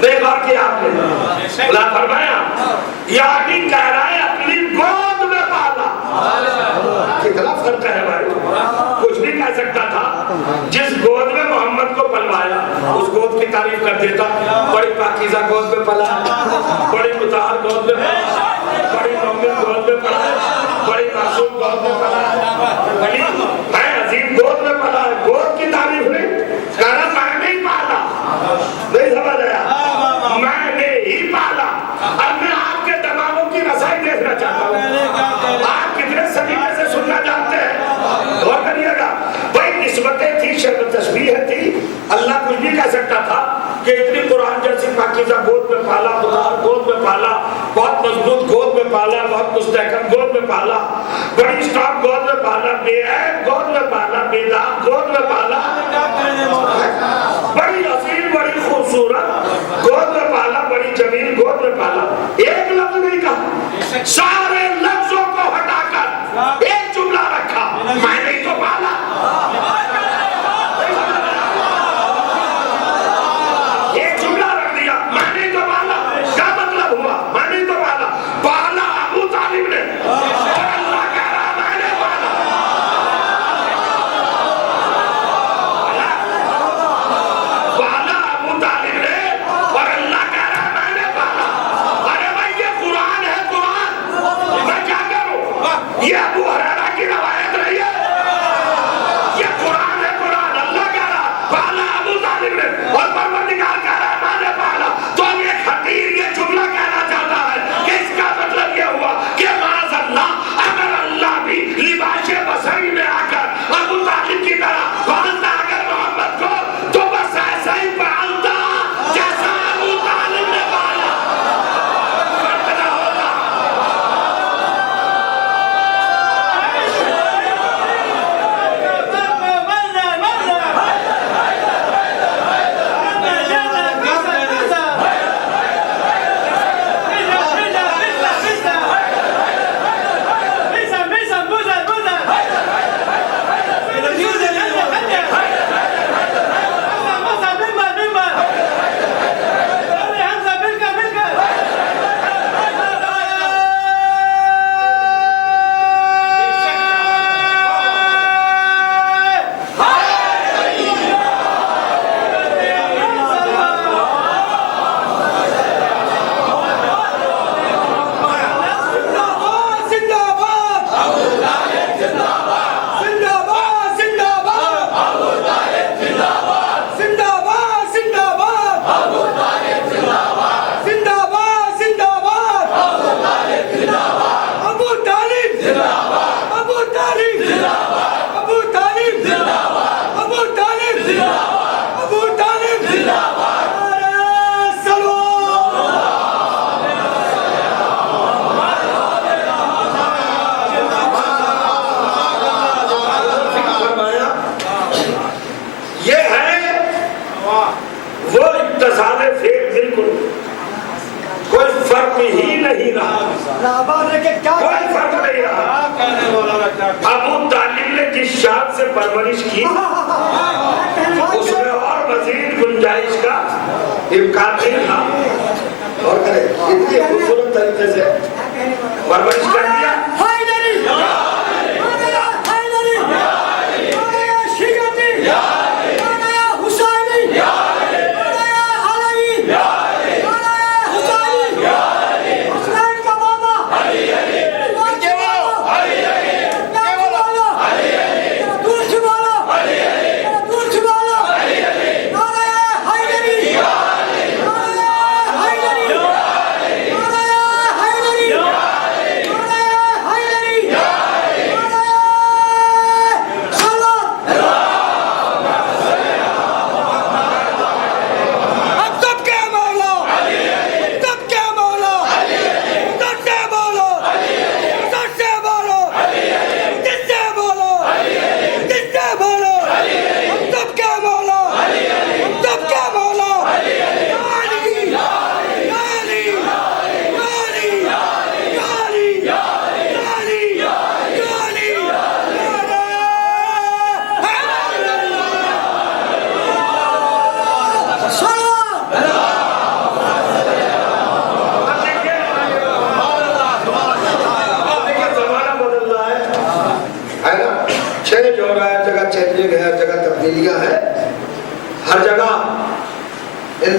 نہیں غور کیا آپ نے؟ اللہ فرمایا یعنی کہہ رہا ہے اپنی گود میں پالا. کتنا فرق ہے بھائی. کچھ بھی کہہ سکتا تھا. جس گود میں محمد کو پلوایا اس گود کی تعریف کر دیتا. بڑی پاکیزہ گود میں پلا, بڑی مطہر گود میں پلا, بڑی مومن گود میں پلا, بڑی معصوم گود میں پلا, بڑی ہے عظیم گود میں پلا ہے. گود کی تعریف نہیں کہہ رہا میں نہیں پالا. نہیں سمجھ آیا؟ میں نے ہی پالا. اب میں آپ کے دماغوں کی رسائی دیکھنا چاہتا ہوں. آپ کتنے سلیقے سے سننا جانتے ہیں. غور کریے گا بھائی. نسبتیں تھی, شرط تشبیہ تھی. اللہ کچھ بھی کہہ سکتا تھا کہ اتنی قرآن جیسی پاکیزہ گود میں پالا, مطہر گود میں پالا, بہت مضبوط گود میں پالا, بہت مستحکم گود میں پالا, بڑی اسٹاک گود میں پالا, بے عیب گود میں پالا, بے داغ گود میں پالا, بڑی اصیل بڑی خوبصورت گود میں پالا, بڑی جمیل گود میں پالا. ایک لفظ نہیں کہا, سارے لفظوں کو ہٹا کر ایک جملہ رکھا, میں نے تو پالا. ایک جملہ رکھ دیا, میں نے تو پالا. کیا مطلب ہوا؟ میں نے تو پالا. پالا ابو طالب نے, اور اللہ کہہ رہا میں نے پالا. پالا ابو طالب نے, اور اللہ کہہ رہا میں نے پالا. ارے بھائی یہ قرآن ہے, قرآن. میں کیا کروں؟ یہ ابو ہریرہ کی روایت نہیں ہے. یہ قرآن ہے, قرآن. اللہ کہہ رہا پالا ابو طالب نے, اور پروردگار کہہ رہا میں نے پالا. تو اب یہ خطیر یہ جملہ کہنا چاہتا ہے کہ اس کا مطلب یہ ہوا کہ معاذ اللہ اگر اللہ بھی لباس بصری میں آ کر ابو طالب کی طرح پالتا اگر محمد کو, تو بس ایسا ہی پالتا جیسا ابو طالب نے پالا. فرق نہ ہوتا. کوئی فرق نہیں رہا. ابو طالب نے جس شان سے پرورش کی اس میں اور مزید گنجائش کا امکان نہیں تھا. اور کرے اتنی خوبصورت طریقے سے پرورش کر دیا.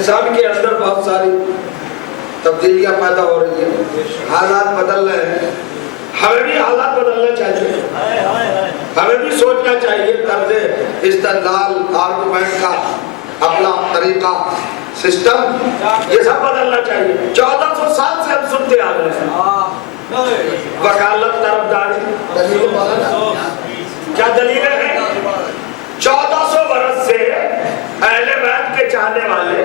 انسان کے اندر بہت ساری تبدیلیاں پیدا ہو رہی ہیں، حالات بدل رہے ہیں، ہمیں بھی حالات بدلنا چاہیے، ہمیں بھی سوچنا چاہیے طرز استدلال آرگومنٹ کا اپنا طریقہ سسٹم یہ سب بدلنا چاہیے۔ 1400 سال سے ہم سنتے آ رہے ہیں وکالت طرفداری، کیا دلیلیں ہیں؟ 1400 برس سے اہل بیت کے چاہنے والے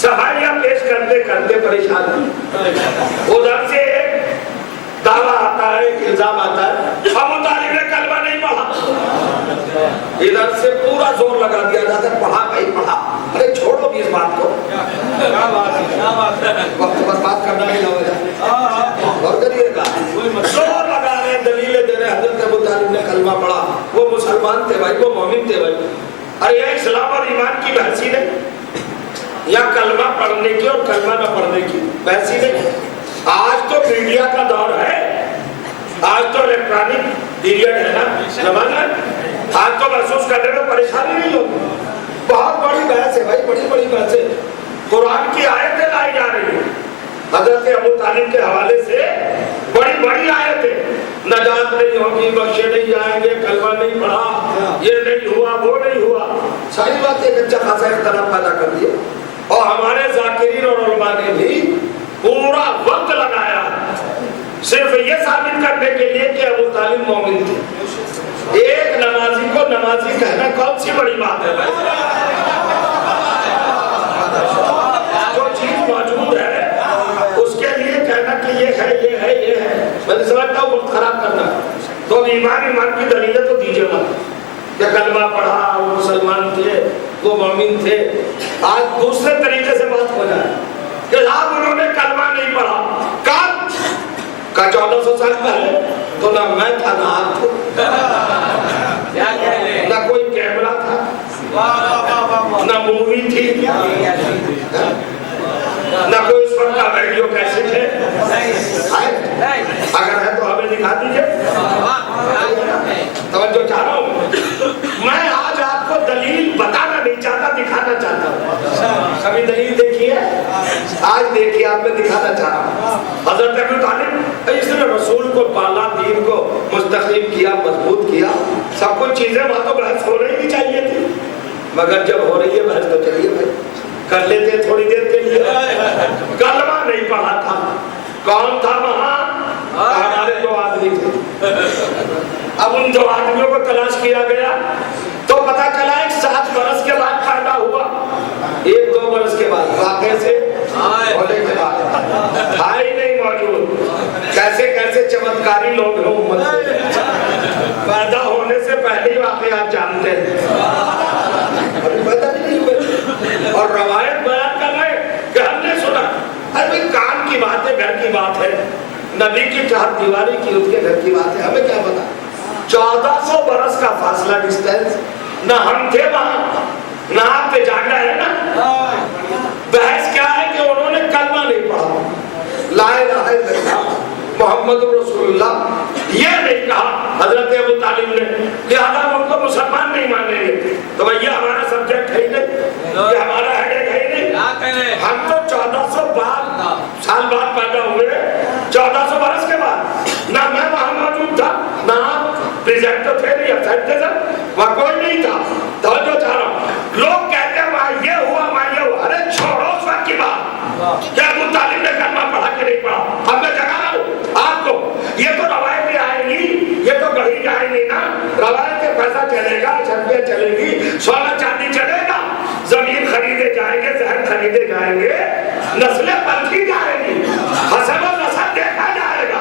صفائیاں پیش کرتے کرتے پریشان ہیں۔ ادھر سے ایک دعویٰ آتا ہے، ایک الزام آتا ہے ابو طالب نے کلمہ نہیں پڑھا، ادھر سے پورا زور لگا دیا جاتا ہے پڑھا نہیں پڑھا۔ ارے چھوڑو بھی اس بات کو، وقت پر بات کرنا بھی نہ ہو جائے، غور کریے گا، زور لگا رہے دلیلیں دے رہے حضرت ابو طالب نے کلمہ پڑھا، وہ مسلمان تھے بھائی، وہ مومن تھے بھائی۔ ارے یہ اسلام اور ایمان کی بحث ہی نہیں، یا کلمہ پڑھنے کی اور کلمہ نہ پڑھنے کی بحث ہی نہیں۔ آج تو میڈیا کا دور ہے، آج تو الیکٹرانک پیریڈ ہے نا، زمانہ، آج تو محسوس کرنے میں پریشانی نہیں ہوتی۔ بہت بڑی بحث ہے بھائی، بڑی بڑی بحث ہے، قرآن کی آیتیں لائی جا رہی ہیں حضرت ابو طالب کے حوالے سے، بڑی بڑی آیتیں، نجات نہیں ہوگی، بخشے نہیں جائیں گے، کلمہ نہیں پڑھا، یہ نہیں ہوا وہ نہیں ہوا، ساری باتیں ایک اچھا خاصا اختلاف پیدا کر دیا۔ اور ہمارے ذاکرین اور علماء نے بھی پورا وقت لگایا صرف یہ ثابت کرنے کے لیے کہ ابو طالب مومن تھے۔ ایک نمازی کو نمازی کہنا کون سی بڑی بات ہے بھائی؟ جو چیز موجود ہے اس کے لیے کہنا کہ یہ ہے یہ ہے یہ ہے، میں نے سمجھتا ہوں وقت خراب کرنا۔ تو ایمان کی دلیلیں تو دیجیے مت کہ کلمہ پڑھا، وہ مسلمان تھے، وہ مومن تھے۔ آج دوسرے طریقے سے بات ہو جائے کہ آپ انہوں نے کلمہ نہیں پڑھا، کب کا 1400 سال پہلے تو نہ میں تھا نہ آپ تھے، نہ کوئی کیمرہ تھا، نہ مووی تھی، نہ کوئی اس وقت کا ویڈیو کیسٹ ہے، اگر ہے تو ہمیں دکھا دیجئے۔ توجہ چاہ رہا ہوں میں، آج آپ کو دلیل بتانا نہیں چاہتا، دکھانا چاہتا ہوں۔ کبھی دلیل دیکھی ہے؟ آج دیکھیے، آپ میں دکھانا چاہ رہا ہوں۔ حضرت ابو طالب اس نے رسول کو پالا، دین کو مستقیم کیا، مضبوط کیا، سب کچھ چیزیں، وہاں تو بحث ہو رہی نہیں چاہیے تھی، مگر جب ہو رہی ہے بحث تو چلیے بھائی کر لیتے ہیں تھوڑی دیر کے لیے۔ کلمہ نہیں پڑھا تھا، کون تھا وہاں؟ ہمارے دو آدمی تھے۔ اب ان دو آدمیوں کو تلاش کیا گیا تو پتا چلا ایک 7 برس کے بعد پیدا ہوا، ایک 2 برس کے بعد، واقعے سے ہونے کے بعد بھائی نہیں موجود۔ کیسے کیسے چمتکاری لوگ ہیں امت میں، پیدا ہونے سے پہلے ہی واقعات جانتے ہیں، ابھی پیدا نہیں ہوئے اور روایت بیان کر رہے کہ ہم نے سنا۔ ارے کان کی بات ہے، گھر کی بات ہے، نبی کی چار دیواری کی اس کے گھر کی بات ہے، ہمیں کیا پتا؟ 1400 برس کا فاصلہ، ڈسٹینس، نہ ہم تھے وہاں نہ آپ تھے، جاگ رہے ہیں نا۔ بحث کیا ہے کہ انہوں نے کلمہ نہیں پڑھا، لا الہ الا اللہ محمد رسول اللہ یہ نہیں کہا حضرت ابو طالب نے، لہذا ہم کو مسلمان نہیں مانیں گے۔ تو بھیا ہمارا سبجیکٹ ہے ہی نہیں، یہ ہمارا ہیڈک ہے ہی نہیں، ہم تو 1400 سال بعد پیدا ہوئے، 1400 برس کے بعد، نہ میں وہاں موجود تھا نہ آپ پریزنٹ تو تھے نہیں، ابسینٹ تھے سر، وہاں کوئی نہیں تھا۔ توجہ چاہ رہا ہوں، لوگ کہتے ہیں وہاں یہ ہوا وہاں یہ ہوا، ارے چھوڑو اس وقت کی بات کہ ابو طالب نے کلمہ پڑھا کہ نہیں پڑھا۔ اب میں جگہ رہا ہوں آپ کو، یہ تو روایتیں آئیں گی، یہ تو گڑھی جائیں گی نا، روایتیں پیسہ چلے گا، چھپیاں چلے گی، سونا چاندی چلے گا، زمین خریدے جائیں گے، ذہن خریدے جائیں گے، نسلیں پلٹی جائیں گی، حسب و نسب دیکھا جائے گا،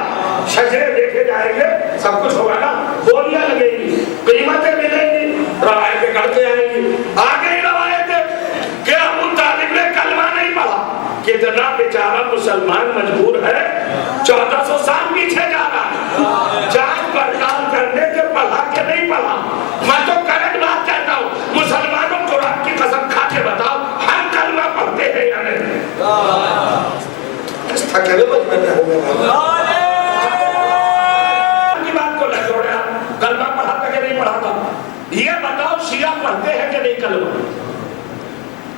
شجرے دیکھے جائیں گے، سب کچھ ہوگا نا، بولیاں لگیں گی، قیمتیں ملیں گی، روایتیں کرتے آئیں گی۔ آگے ہی روایتیں کہ ابو طالب نے کلمہ نہیں پڑھا، کتنا بیچارہ مسلمان مجبور ہے 1400 سال پیچھے جا رہا ہے، جانچ پڑتال کرنے کے پڑھا کہ نہیں پڑھا۔ میں تو کرنٹ بات کہتا ہوں، مسلمانوں قرآن کی قسم کھا کے بتاؤ ہم کلمہ پڑھتے ہیں یا نہیں؟ اس تھکے بچ میں نے ہوگا کی بات کو نہ چھوڑا، کلمہ پڑھا تھا کہ نہیں پڑھا تھا؟ یہ بتاؤ شیعہ پڑھتے ہیں کہ نہیں کلمہ؟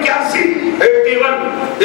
81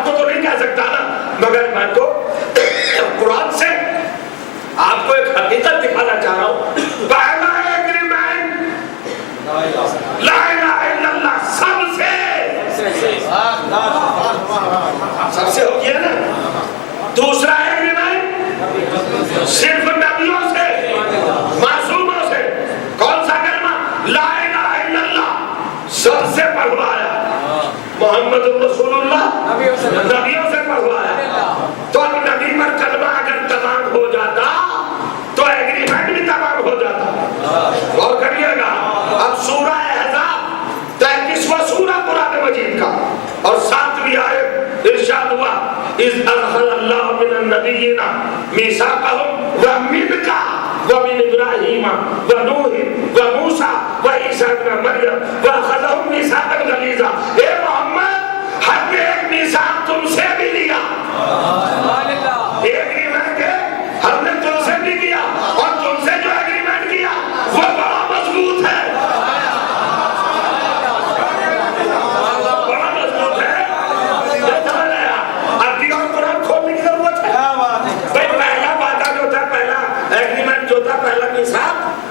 بات کو تو نہیں کہہ سکتا نا، مگر میں تو قرآن سے آپ کو ایک حقیقت دکھانا چاہ رہا ہوں. پہلا ایگریمنٹ لا الہ الا اللہ سب سے ہو گیا نا. دوسرا ایگریمنٹ صرف نبیوں سے معصوموں سے. کون سا کلمہ؟ لا الہ الا اللہ سب سے پڑھوایا. محمد رسول اللہ نبیوں سے پڑھوایا. تو اب نبی پر کلمہ اگر تمام ہو جاتا تو ایگریمنٹ بھی تمام ہو جاتا. غور کریے گا. اب سورہ احزاب 33واں سورہ قرآن مجید کا اور 7ویں آیت ارشاد ہوا اذ اخذ اللہ من النبیین میثاقهم ومنک ومن ابراہیم ونوح وموسیٰ وعیسیٰ ابن مریم واخذهم میثاقا غلیظا. اے محمد ہم نے ایک میثاق تم سے بھی لیا. ایگریمنٹ ہے ہم نے تم سے بھی کیا اور تم سے جو ایگریمنٹ کیا وہ بڑا مضبوط ہے.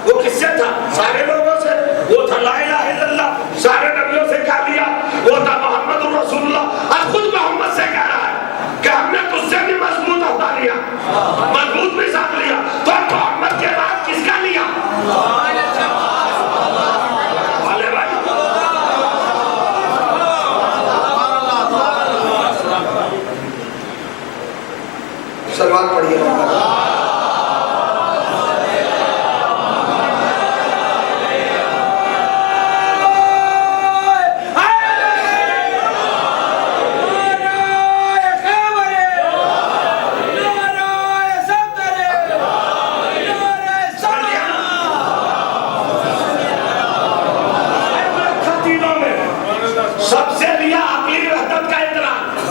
وہ کس سے تھا؟ سارے لوگوں سے. وہ تھا لا الہ الا اللہ سارے نبیوں سے کہہ دیا. وہ تھا محمد رسول اللہ. اب خود محمد سے کہہ رہا ہے کہ ہم نے تجھ سے بھی مضبوط عہدہ لیا, مضبوط بھی ساتھ لیا. تو محمد کے بعد کس کا لیا؟ سلوات پڑھیے. سب سے لیا عقلی وحدت کا اعتراف,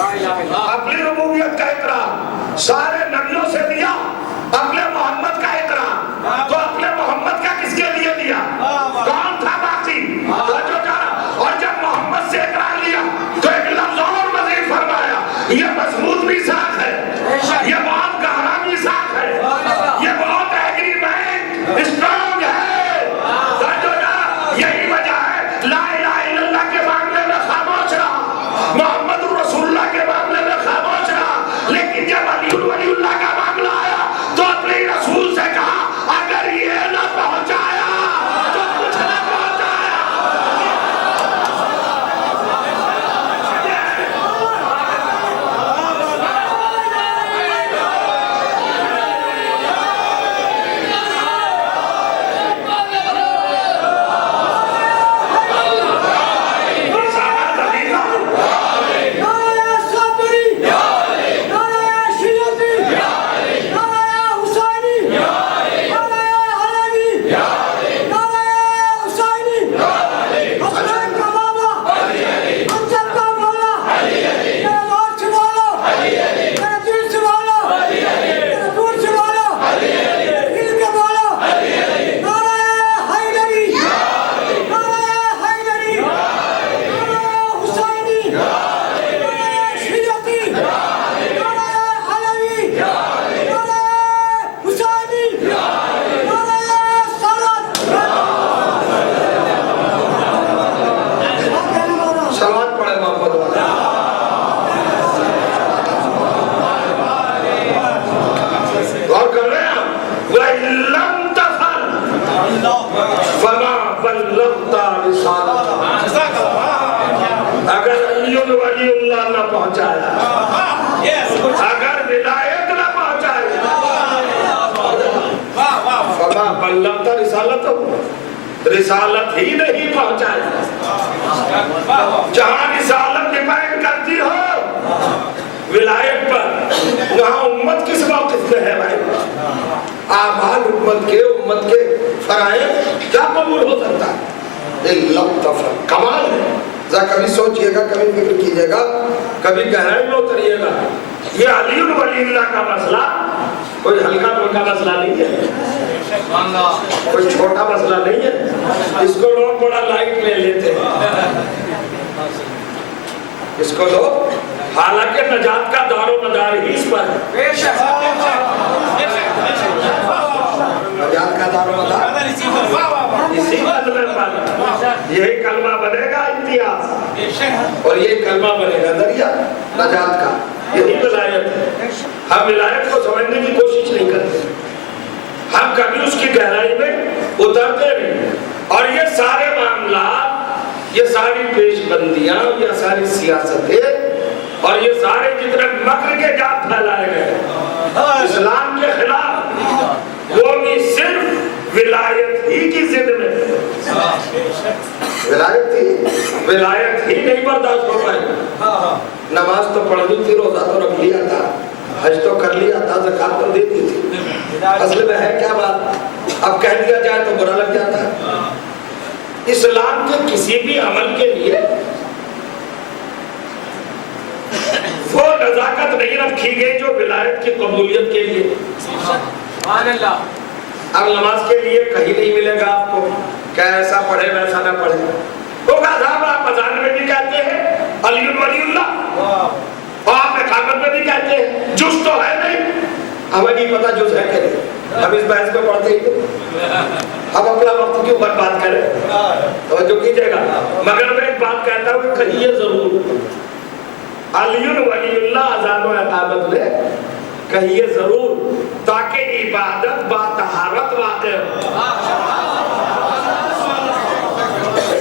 عقلی ربوبیت کا اعتراف. سارے نبیوں سے لیا عقل محمد کا اعتراف. تو عقل محمد کا کس کے لیے لیا؟ کون تھا باقی؟ اور جب محمد سے اقرار لیا تو ایک لفظ اور مزید فرمایا, یہ مضبوط میثاق ہے, یہ بہت گہرا میثاق ہے, یہ بہت ایگریمنٹ اسٹرانگ ہے. یہی وجہ ہے لا الہ الا اللہ کے معاملے میں خاموش رہا, محمد رسول اللہ کے معاملے میں خاموش رہا. لیکن جب علی ولی اللہ کا معاملہ آیا تو اپنے رسول سے کہا اگر یہ نہ پہنچایا تو کچھ نہ پہنچایا. اگر علی ولی اللہ نہ پہنچایا, اگر ولایت نہ پہنچایا, فما بلغت رسالت, رسالت ہی نہیں پہنچائی. جہاں رسالت ڈیپینڈ کرتی ہو ولایت پر, وہاں امت کس موقف میں ہے بھائی؟ اعمال امت کے فرائض کیا قبول ہو سکتا ہے؟ کمال ہے. ذرا کبھی سوچئے گا, کبھی فکر کیجئے گا, کبھی گہرائی میں اتریے گا. یہ علی ولی اللہ کا مسئلہ کوئی ہلکا پھلکا مسئلہ نہیں ہے, کوئی چھوٹا مسئلہ نہیں ہے. اس کو لوگ بڑا لائٹ لے لیتے ہیں, اس کو لوگ حالانکہ نجات کا دار و مدار ہی اس پر ہے. بے شک نجات کا دار و مدار اسی کلمے پر. یہی کلمہ بنے گا امتیاز اور یہ کلمہ بنے گا ذریعہ نجات کا. یہی ولایت ہے. ہم ولایت کو سمجھنے کی کوشش نہیں کرتے, ہم کبھی اس کی گہرائی میں اترتے نہیں. اور یہ سارے معاملات, یہ ساری پیش بندیاں, یہ ساری سیاستیں اور یہ سارے جتنے مکر کے جال پھیلائے گئے اسلام کے خلاف, وہ بھی صرف ولایت ہی کی ضد میں. ولایت ہی نہیں برداشت ہو پائی. نماز تو پڑھ لی تھی, روزہ تو رکھ لیا تھا, حج تو کر لیا تھا, زکات تو دیتی تھی, اصل میں ہے کیا بات؟ اب کہہ دیا جائے تو برا لگ جاتا ہے. اسلام کے کسی بھی عمل کے لیے وہ نزاکت نہیں رکھی گئی جو ولایت کی قبولیت کے لیے. سبحان اللہ. اب نماز کے لیے کہیں نہیں ملے گا آپ کو کہ ایسا پڑھے ویسا نہ پڑھے. ہوگا صاحب آپ اذان میں بھی کہتے ہیں علی ولی اللہ, اور آپ اقامت میں بھی کہتے ہیں جز تو ہے نہیں. ہمیں نہیں پتا جز ہے کہ نہیں, ہم اس بحث کو پڑھتے ہی ہم اپنا وقت کیوں برباد کریں. توجہ کیجئے گا. مگر میں ایک بات کہتا ہوں کہ کہیے ضرور علی ولی اللہ اذان و اقامت میں کہیے ضرور, تاکہ عبادت با طہارت واقع ہو.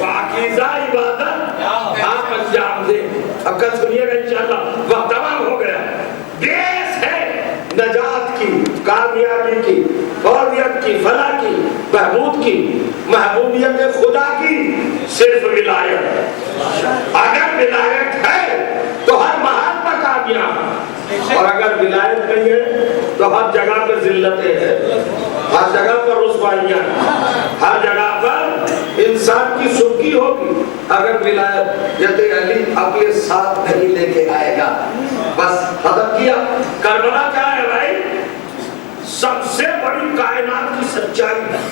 پاکیزہ عبادت آپ انجام دیں. اب کل سنیے گا انشاءاللہ, وقت تمام ہو گیا. بیس ہے نجات کی, کامیابی کی, فوریت کی, فلاح کی, بہبود کی, محبوبیت خدا کی صرف ولایت. اگر ولایت ہے تو ہر محال پر کامیاب, اور اگر ولایت نہیں ہے تو ہر جگہ پر ذلتیں ہیں, ہر جگہ پر رسوائیاں, ہر جگہ پر انسان کی سرخی ہوگی. اگر ولایت علی اپنے ساتھ نہیں لے کے آئے گا, بس ختم کیا. کربلا کیا ہے بھائی؟ سب سے بڑی کائنات کی سچائی ہے.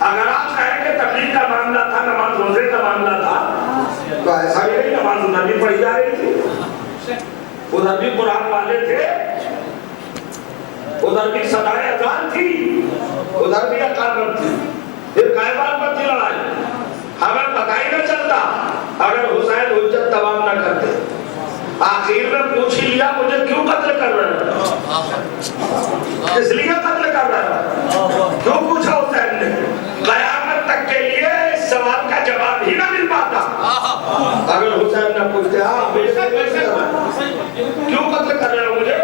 اگر آپ کہیں کہ تبلیغ کا معاملہ تھا, نماز روزے کا معاملہ تھا, تو ایسا ہی نہیں. نماز ادھر بھی پڑھی جا رہی تھی, ادھر بھی قرآن والے تھے, ادھر بھی صدائے اذان تھی, ادھر بھی اقامت تھی. پھر قائبان پر تھی لڑائی. ہمیں پتہ ہی نہ چلتا اگر حسین حجت تمام نہ کرتے. آخر میں پوچھ ہی لیا مجھے کیوں قتل کر رہے ہیں, اس لیے قتل کر رہے ہیں. کیوں پوچھا حسین نے؟ قیامت تک کے لیے اس سوال کا جواب ہی نہ مل پاتا. اگر حسین نہ پوچھتے کیوں قتل کر رہے ہو مجھے,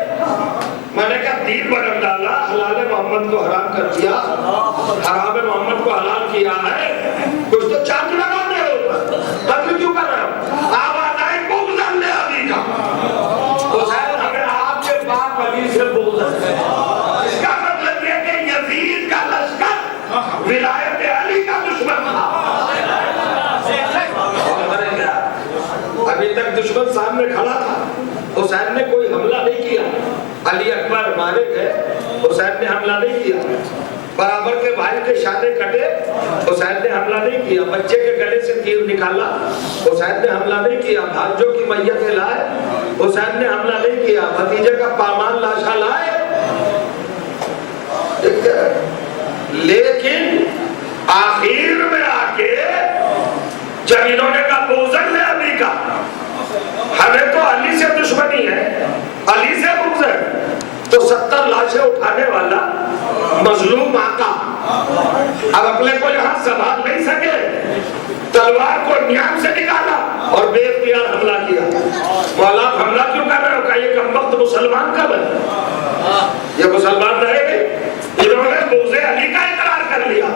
میں نے کہا دین بدل ڈالا, حلال محمد کو حرام کر دیا, حرام محمد کو حلال کیا ہے, کچھ تو چارج لگا دے ہو, قتل کیوں کر رہے ہو؟ آواز آئی بغض لے علی کا. حسین ہمیں آپ کے باپ علی سے بغض ہے. اس کا مطلب یہ کہ یزید کا لشکر ولایت علی کا دشمن تھا. ابھی تک دشمن سامنے کھڑا تھا, حسین نے کوئی حملہ نہیں کیا. علی اکبر مارے گئے, حسین نے حملہ نہیں کیا. برابر کے بھائی کے شانے کٹے, حسین نے حملہ نہیں کیا. بچے کے گلے سے تیر نکالا, حسین نے حملہ نہیں کیا. بھانجوں کی میت لائے, حسین نے حملہ نہیں کیا. بھتیجے کا پامان لاشا لائے. لیکن آخر میں آ کے جب انہوں نے کہا بغض ہے علی کا, ہمیں تو علی سے دشمنی ہے, علی سے بغض ہے, تو 70 لاشیں اٹھانے والا مظلوم آقا اب اپنے کو یہاں سنبھال نہیں سکے, تلوار کو نیام سے نکالا اور بے اختیار حملہ کیا. مولا حملہ کیوں کر رہے ہو؟ کہ یہ کمبخت مسلمان کب ہے؟ یہ مسلمان رہے گے. انہوں نے بغض علی کا اقرار کر لیا,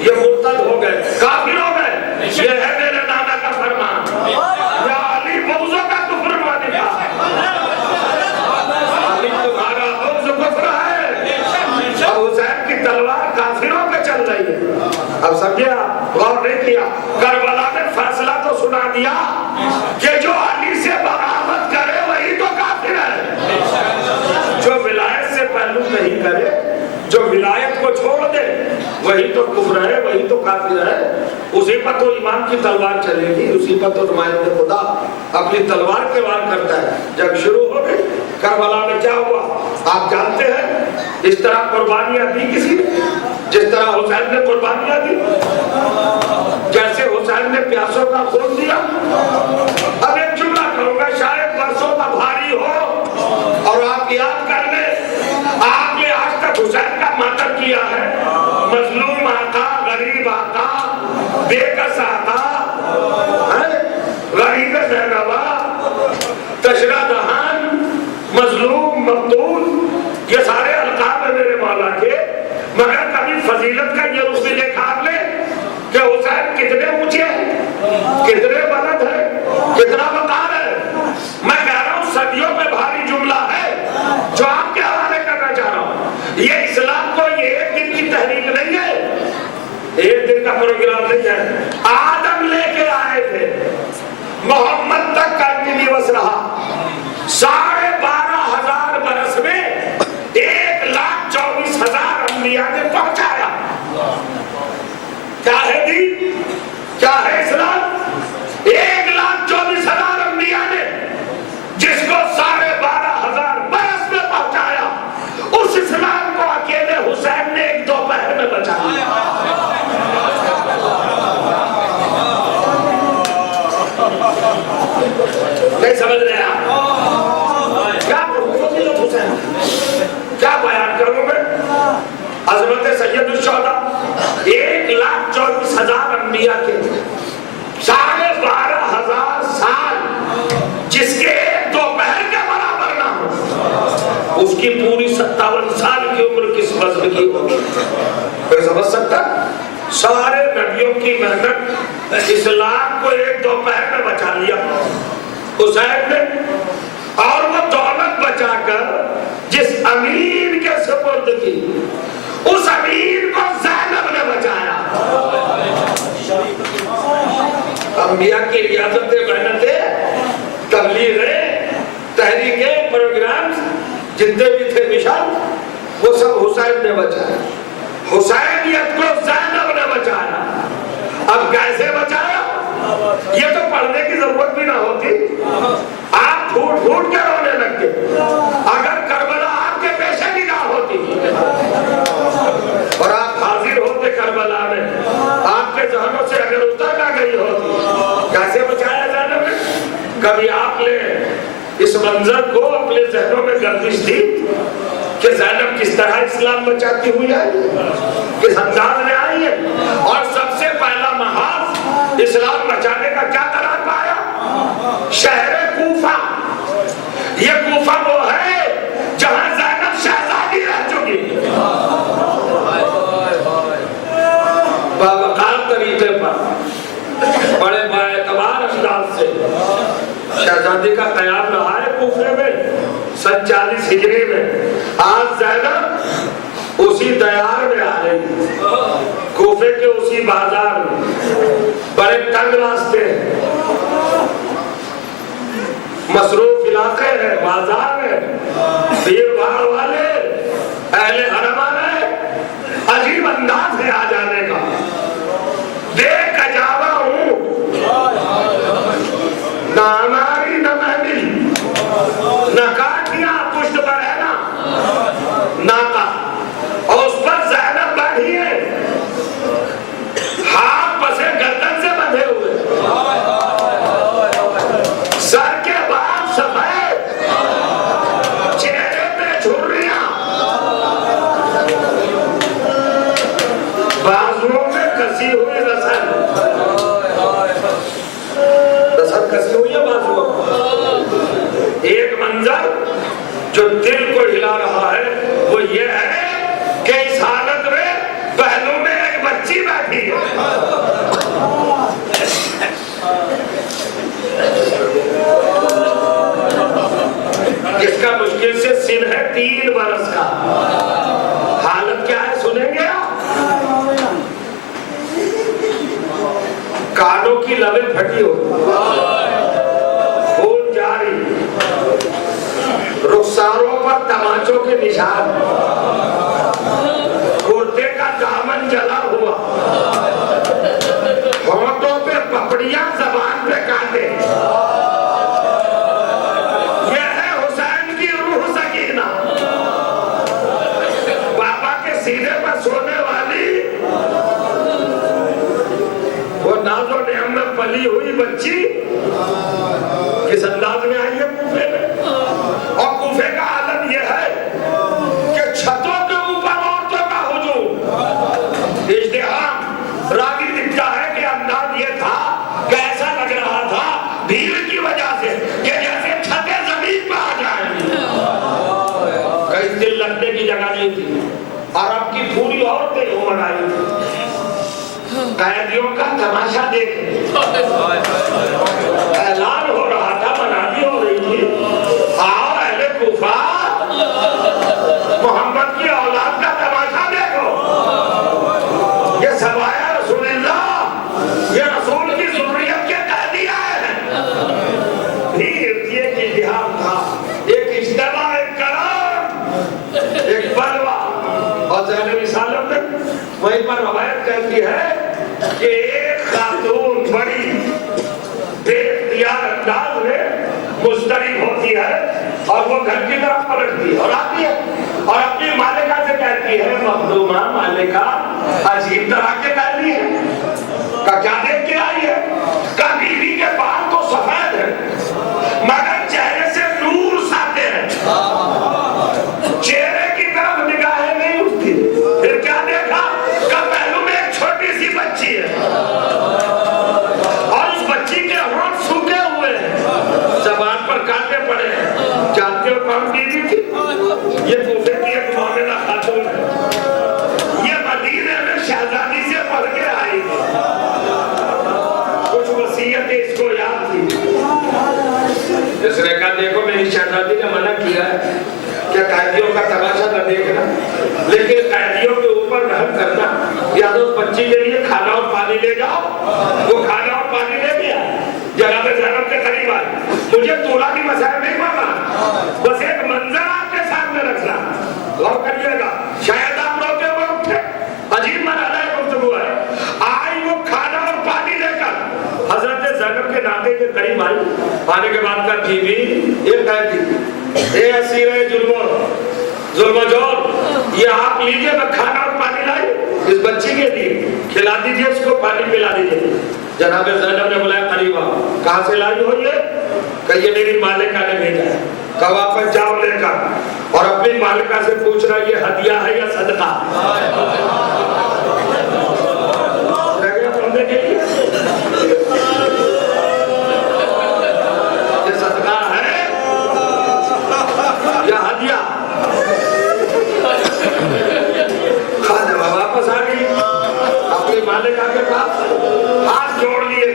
یہ مرتد ہو گئے, کافر ہو گئے. یہ ہے میرے نانا کا فرمان, یا علی بغضوں کا کفر واجب تھا. علی تمہارا بغض کفر ہے, اب حسین کی تلوار کافروں پہ چل رہی ہے. اب سمجھے آپ, غور نہیں کیا. کربلا نے فیصلہ تو سنا دیا کہ جو علی سے بغاوت کر وہی تو کفر ہے، وہی تو کافر ہے، اسی پر تو ایمان کی تلوار چلے گی، اسی پر تو نمائندہ خدا اپنی تلوار کے وار کرتا ہے۔ جنگ شروع ہو گئی، کربلا میں کیا ہوا آپ جانتے ہیں، اس طرح قربانیاں دی کسی نے جس طرح حسین نے قربانیاں دی، جیسے حسین نے پیاسوں کا خون دیا۔ اب ایک جملہ کروں گا، شاید برسوں کا بھاری ہو اور آپ یاد کر لیں، آپ نے آج تک حسین کا ماتم کیا ہے، مظلوم آقا، غریب آقا، بے کس آقا، غریب زینبا، تشرہ دہان، مظلوم، مقتول، یہ سارے القاب ہیں میرے مولا کے، مگر کبھی فضیلت کا یہ رخ بھی دیکھا آپ نے کہ حسین کتنے اونچے ہیں، کتنے بلند ہیں، کتنا وقار ہے۔ میں کہہ رہا ہوں صدیوں میں بھاری جملہ ہے جو آپ کے حوالے کرنا چاہ رہا ہوں۔ یہ اسلام کو یہ ایک دن کی تحریک نہیں ہے، ایک دن کا پروگرام نہیں ہے۔ آدم لے کے آئے تھے، محمد تک کنٹینیوس رہا، 12,500 برس میں 1,24,000 انبیاء نے پہنچایا۔ کیا ہے دین؟ کیا ہے اسلام؟ 1,24,000 انبیاء نے جس کو 12,500 برس میں پہنچایا، اس اسلام کو اکیلے حسین نے ایک دوپہر میں بچایا۔ نہیں سمجھ رہے آپ؟ کیا فضیلت حسین، کیا بیان کروں میں؟ عظمت سید الشہداء 1,24,000 انبیاء کے 12,500 سال جس کے ایک دوپہر کے برابر نہ ہو، اس کی پوری 57 سال کی عمر کس وزن کی ہوگی؟ کوئی سمجھ سکتا؟ سارے نبیوں کی محنت اسلام کو ایک دوپہر میں بچا لیا حسین نے، اور وہ دولت بچا کر جس امین کے سپرد کی، اس امین کو زینب نے بچایا۔ انبیاء کی ریاضتیں، محنتیں، تبلیغیں، تحریکیں، پروگرامز جتنے بھی تھے مشن، وہ سب حسین نے بچایا۔ حسینیت کو زینب نے بچایا۔ اب کیسے بچایا؟ یہ تو پڑھنے کی ضرورت بھی نہ ہوتی، آپ پھوٹ پھوٹ کے رونے لگتے اگر کربلا آپ کے پیشے نگاہ ہوتی اور آپ حاضر ہوتے کربلا میں، آپ کے ذہنوں سے اگر اتر نہ گئی ہوتی۔ کیسے بچایا زینب نے؟ کبھی آپ نے اس منظر کو اپنے ذہنوں میں گردش دی کہ زینب کس طرح اسلام بچاتی ہوئی آئی، کس انداز میں آئی ہے؟ اور سب سے پہلا محاذ اسلام بچانے کا کیا قرار پایا؟ شہر کوفہ۔ یہ کوفہ وہ ہے جہاں زینب شہزادی رہ چکی، باوقار طریقے پر، بڑے باعتبار انداز سے شہزادی کا قیام رہا ہے کوفے میں 40 ہجری میں۔ آج زینب اسی دیار میں آ رہی، کوفے کے اسی بازار میں، بڑے تنگ راستے ہیں، مصروف علاقے ہیں، بازار ہے، بھیڑ بھاڑ والے، اہل حرم آئے، عجیب انداز ہے آ جانے کا۔ دیکھ کجاوا ہوں، نہ ہماری نہ محمل، نہ کاٹیاں پشت پر ہے نا ناکا، اور اس پر زینب بیٹھی ہے، ہاتھ پسے گردن سے بندھے ہوئے، سر کے بال سفید، چہرے پہ جھریاں، بازوؤں میں کسی ہوئی رسل، رسل کسی ہوئی ہے بازوؤں۔ ایک منظر جو دل کو ہلا رہا ہے وہ یہ ہے کہ اس حالت میں پہلو میں ایک بچی بیٹھی ہے۔ جس کا مشکل سے سن ہے 3 برس کا۔ حالت کیا ہے سنیں گے آپ؟ کانوں کی لبیں پھٹی ہو، خون جاری، رخساروں پر تماچوں کے نشان، کرتے کا دامن جلا پلی ہوئی بچی کس انداز میں آئی ہے کوفے میں. اور کوفے کا عالم یہ ہے کہ چھتوں کے اوپر عورتوں کا ہجوم ازدحام. راوی لکھتا ہے کہ انداز یہ تھا کہ ایسا لگ رہا تھا بھیڑ کی وجہ سے کہ جیسے چھتیں زمین پہ آ جائیں. کہیں دل لگنے کی جگہ نہیں تھی. عرب کی پوری عورتیں عمر آئی تھی. قیدیوں کا تماشا دیکھ اعلان ہو رہا تھا, منادی ہو رہی تھی, آؤ اہل کوفہ محمد کی اولاد کا تماشا دیکھو. یہ سوائے رسول اللہ, یہ رسول کی ذریت کے قیدی آئے ہیں. پھر ایک ازدحام تھا, ایک اجتماع, ایک کرام, ایک بلوہ. اور زینب رسالت میں وہیں پر روایت کہتی ہے کہ ایک خاتون بڑی بے اختیار انداز میں مضطرب ہوتی ہے اور وہ گھر کی طرف پلٹتی ہے اور آتی ہے اور اپنی مالکہ سے کہتی ہے, مخدومہ مالکہ عجیب طرح کے قیدی ہے. کا کیا دیکھ کے آئی ہے؟ کا بیوی کے بال تو سفید ہے مگر چہرے سے نور ساتے ہیں, چہرے کی طرف نگاہیں نہیں اٹھتی. پھر کیا دیکھا؟ کا پہلو میں ایک چھوٹی سی بچی ہے اور اس بچی کے ہونٹ سوکھے ہوئے ہیں, زبان پر کانٹے پڑے ہیں. جانتے ہو کون بیوی تھی؟ یہ کوفے کی ایک مومنہ خاتون ہے. یہ مدینے میں شہزادی سے پڑھ کے آئی تھی. کچھ وصیتیں اس کو یاد تھی. اس نے کہا دیکھو میری شہزادی نے منع کیا ہے کہ قیدیوں کا تماشا نہ دیکھنا, لیکن قیدیوں کے اوپر رحم کرنا. یا تو اس بچی کے لیے کھانا اور پانی لے جاؤ. وہ کھانا اور پانی لے گیا, جناب زینب کے قریب آئی. مجھے تولا کی مسائل نہیں مانا, بس ایک منظر آپ کے سامنے رکھنا, غور کریے گا, شاید آپ روتے ہوئے اٹھے. عجیب مرحلہ گفتگو ہے. آئی وہ کھانا اور پانی لے کر حضرت زینب کے ناطے کے قریب آئی. آنے کے بعد کا بیوی یہ قیدی, اے اسیر ظلم و جور, یہ آپ لیجئے, میں کھانا اور پانی لائی اس بچی کے لیے, کھلا دیجئے, اس کو پانی پلا دیجئے. جناب زینب نے بلایا قریب آ. کہاں سے لائی ہو یہ؟ کہ یہ میری مالکہ نے بھیجا ہے. کہ واپس جاؤ لے کر, اور اپنی مالکہ سے پوچھ رہا یہ ہدیہ ہے یا صدقہ. لگے پڑھنے کے لیے یہ صدقہ ہے یا ہدیہ. واپس آ گئی اپنی مالکہ کے پاس, ہاتھ جوڑ لیے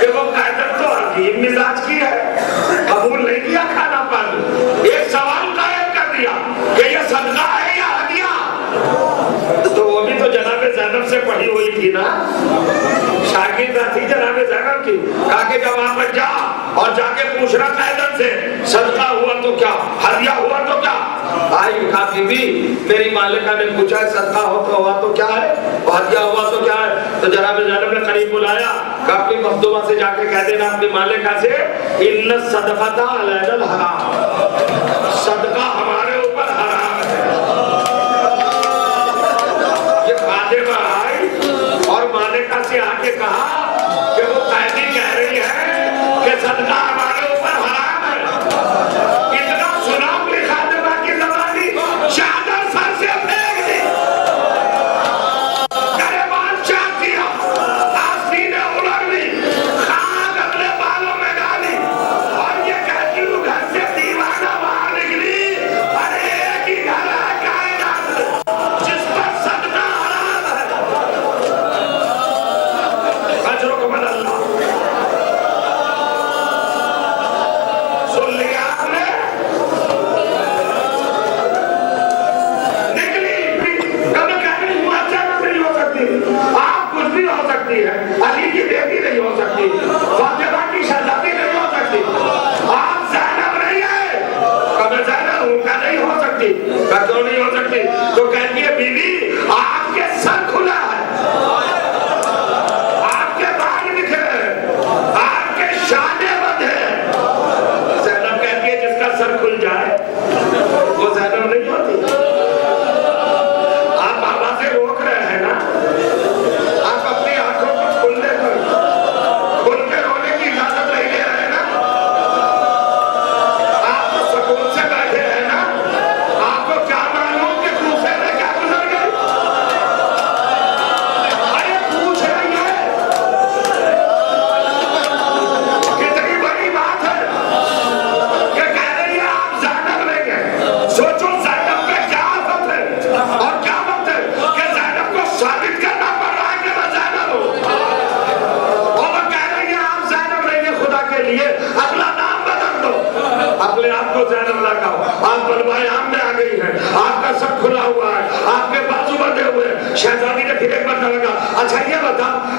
کہ وہ قیادت تو عظیم مزاج کی ہے, قبول نہیں کیا کھانا پانی. ایک سوال قائم کر دیا کہ یہ صدقہ ہے یا ہدیہ. تو وہ بھی تو جناب زینب سے پڑھی ہوئی تھی نا, شاگردہ تھی جناب زینب کی. کہا کہ جب واپس جا اور جا کے پوچھنا قیادت سے صدقہ ہوا تو کیا, ہدیہ ہوا تو کیا. آئی کہا بی میری مالکہ نے پوچھا ہے صدقہ ہوا تو کیا ہے, ہدیہ ہوا تو کیا ہے. تو جناب زینب نے قریب بلایا کہ اپنی مخدومہ سے جا کے کہہ دینا اپنی مالکہ سے, ان الصدقۃ علینا الحرام, صدقہ ہمارے اوپر حرام ہے. یہ خادمہ آئی اور مالکہ سے آ کے کہا کہ وہ قیدی کہہ رہی ہے کہ صدقہ ہمارے اوپر حرام ہے. اتنا سنا اپنی خادمہ کی زبانی, چادر سر سے پھینک دی, گریبان چاک دیا, آستینیں الٹ لی, خاک اپنے بالوں میں ڈالی, اور یہ کہتی ہوں گھر سے دیوانہ باہر نکلی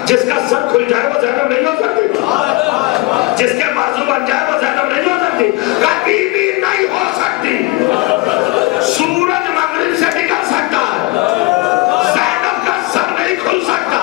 جس کا سر کھل جائے وہ زینب نہیں ہو سکتی، جس کے بازو بن جائے وہ زینب نہیں ہو سکتی، کبھی بھی نہیں ہو سکتی۔ سورج مغرب سے نکل سکتا ہے، زینب کا سر نہیں کھل سکتا۔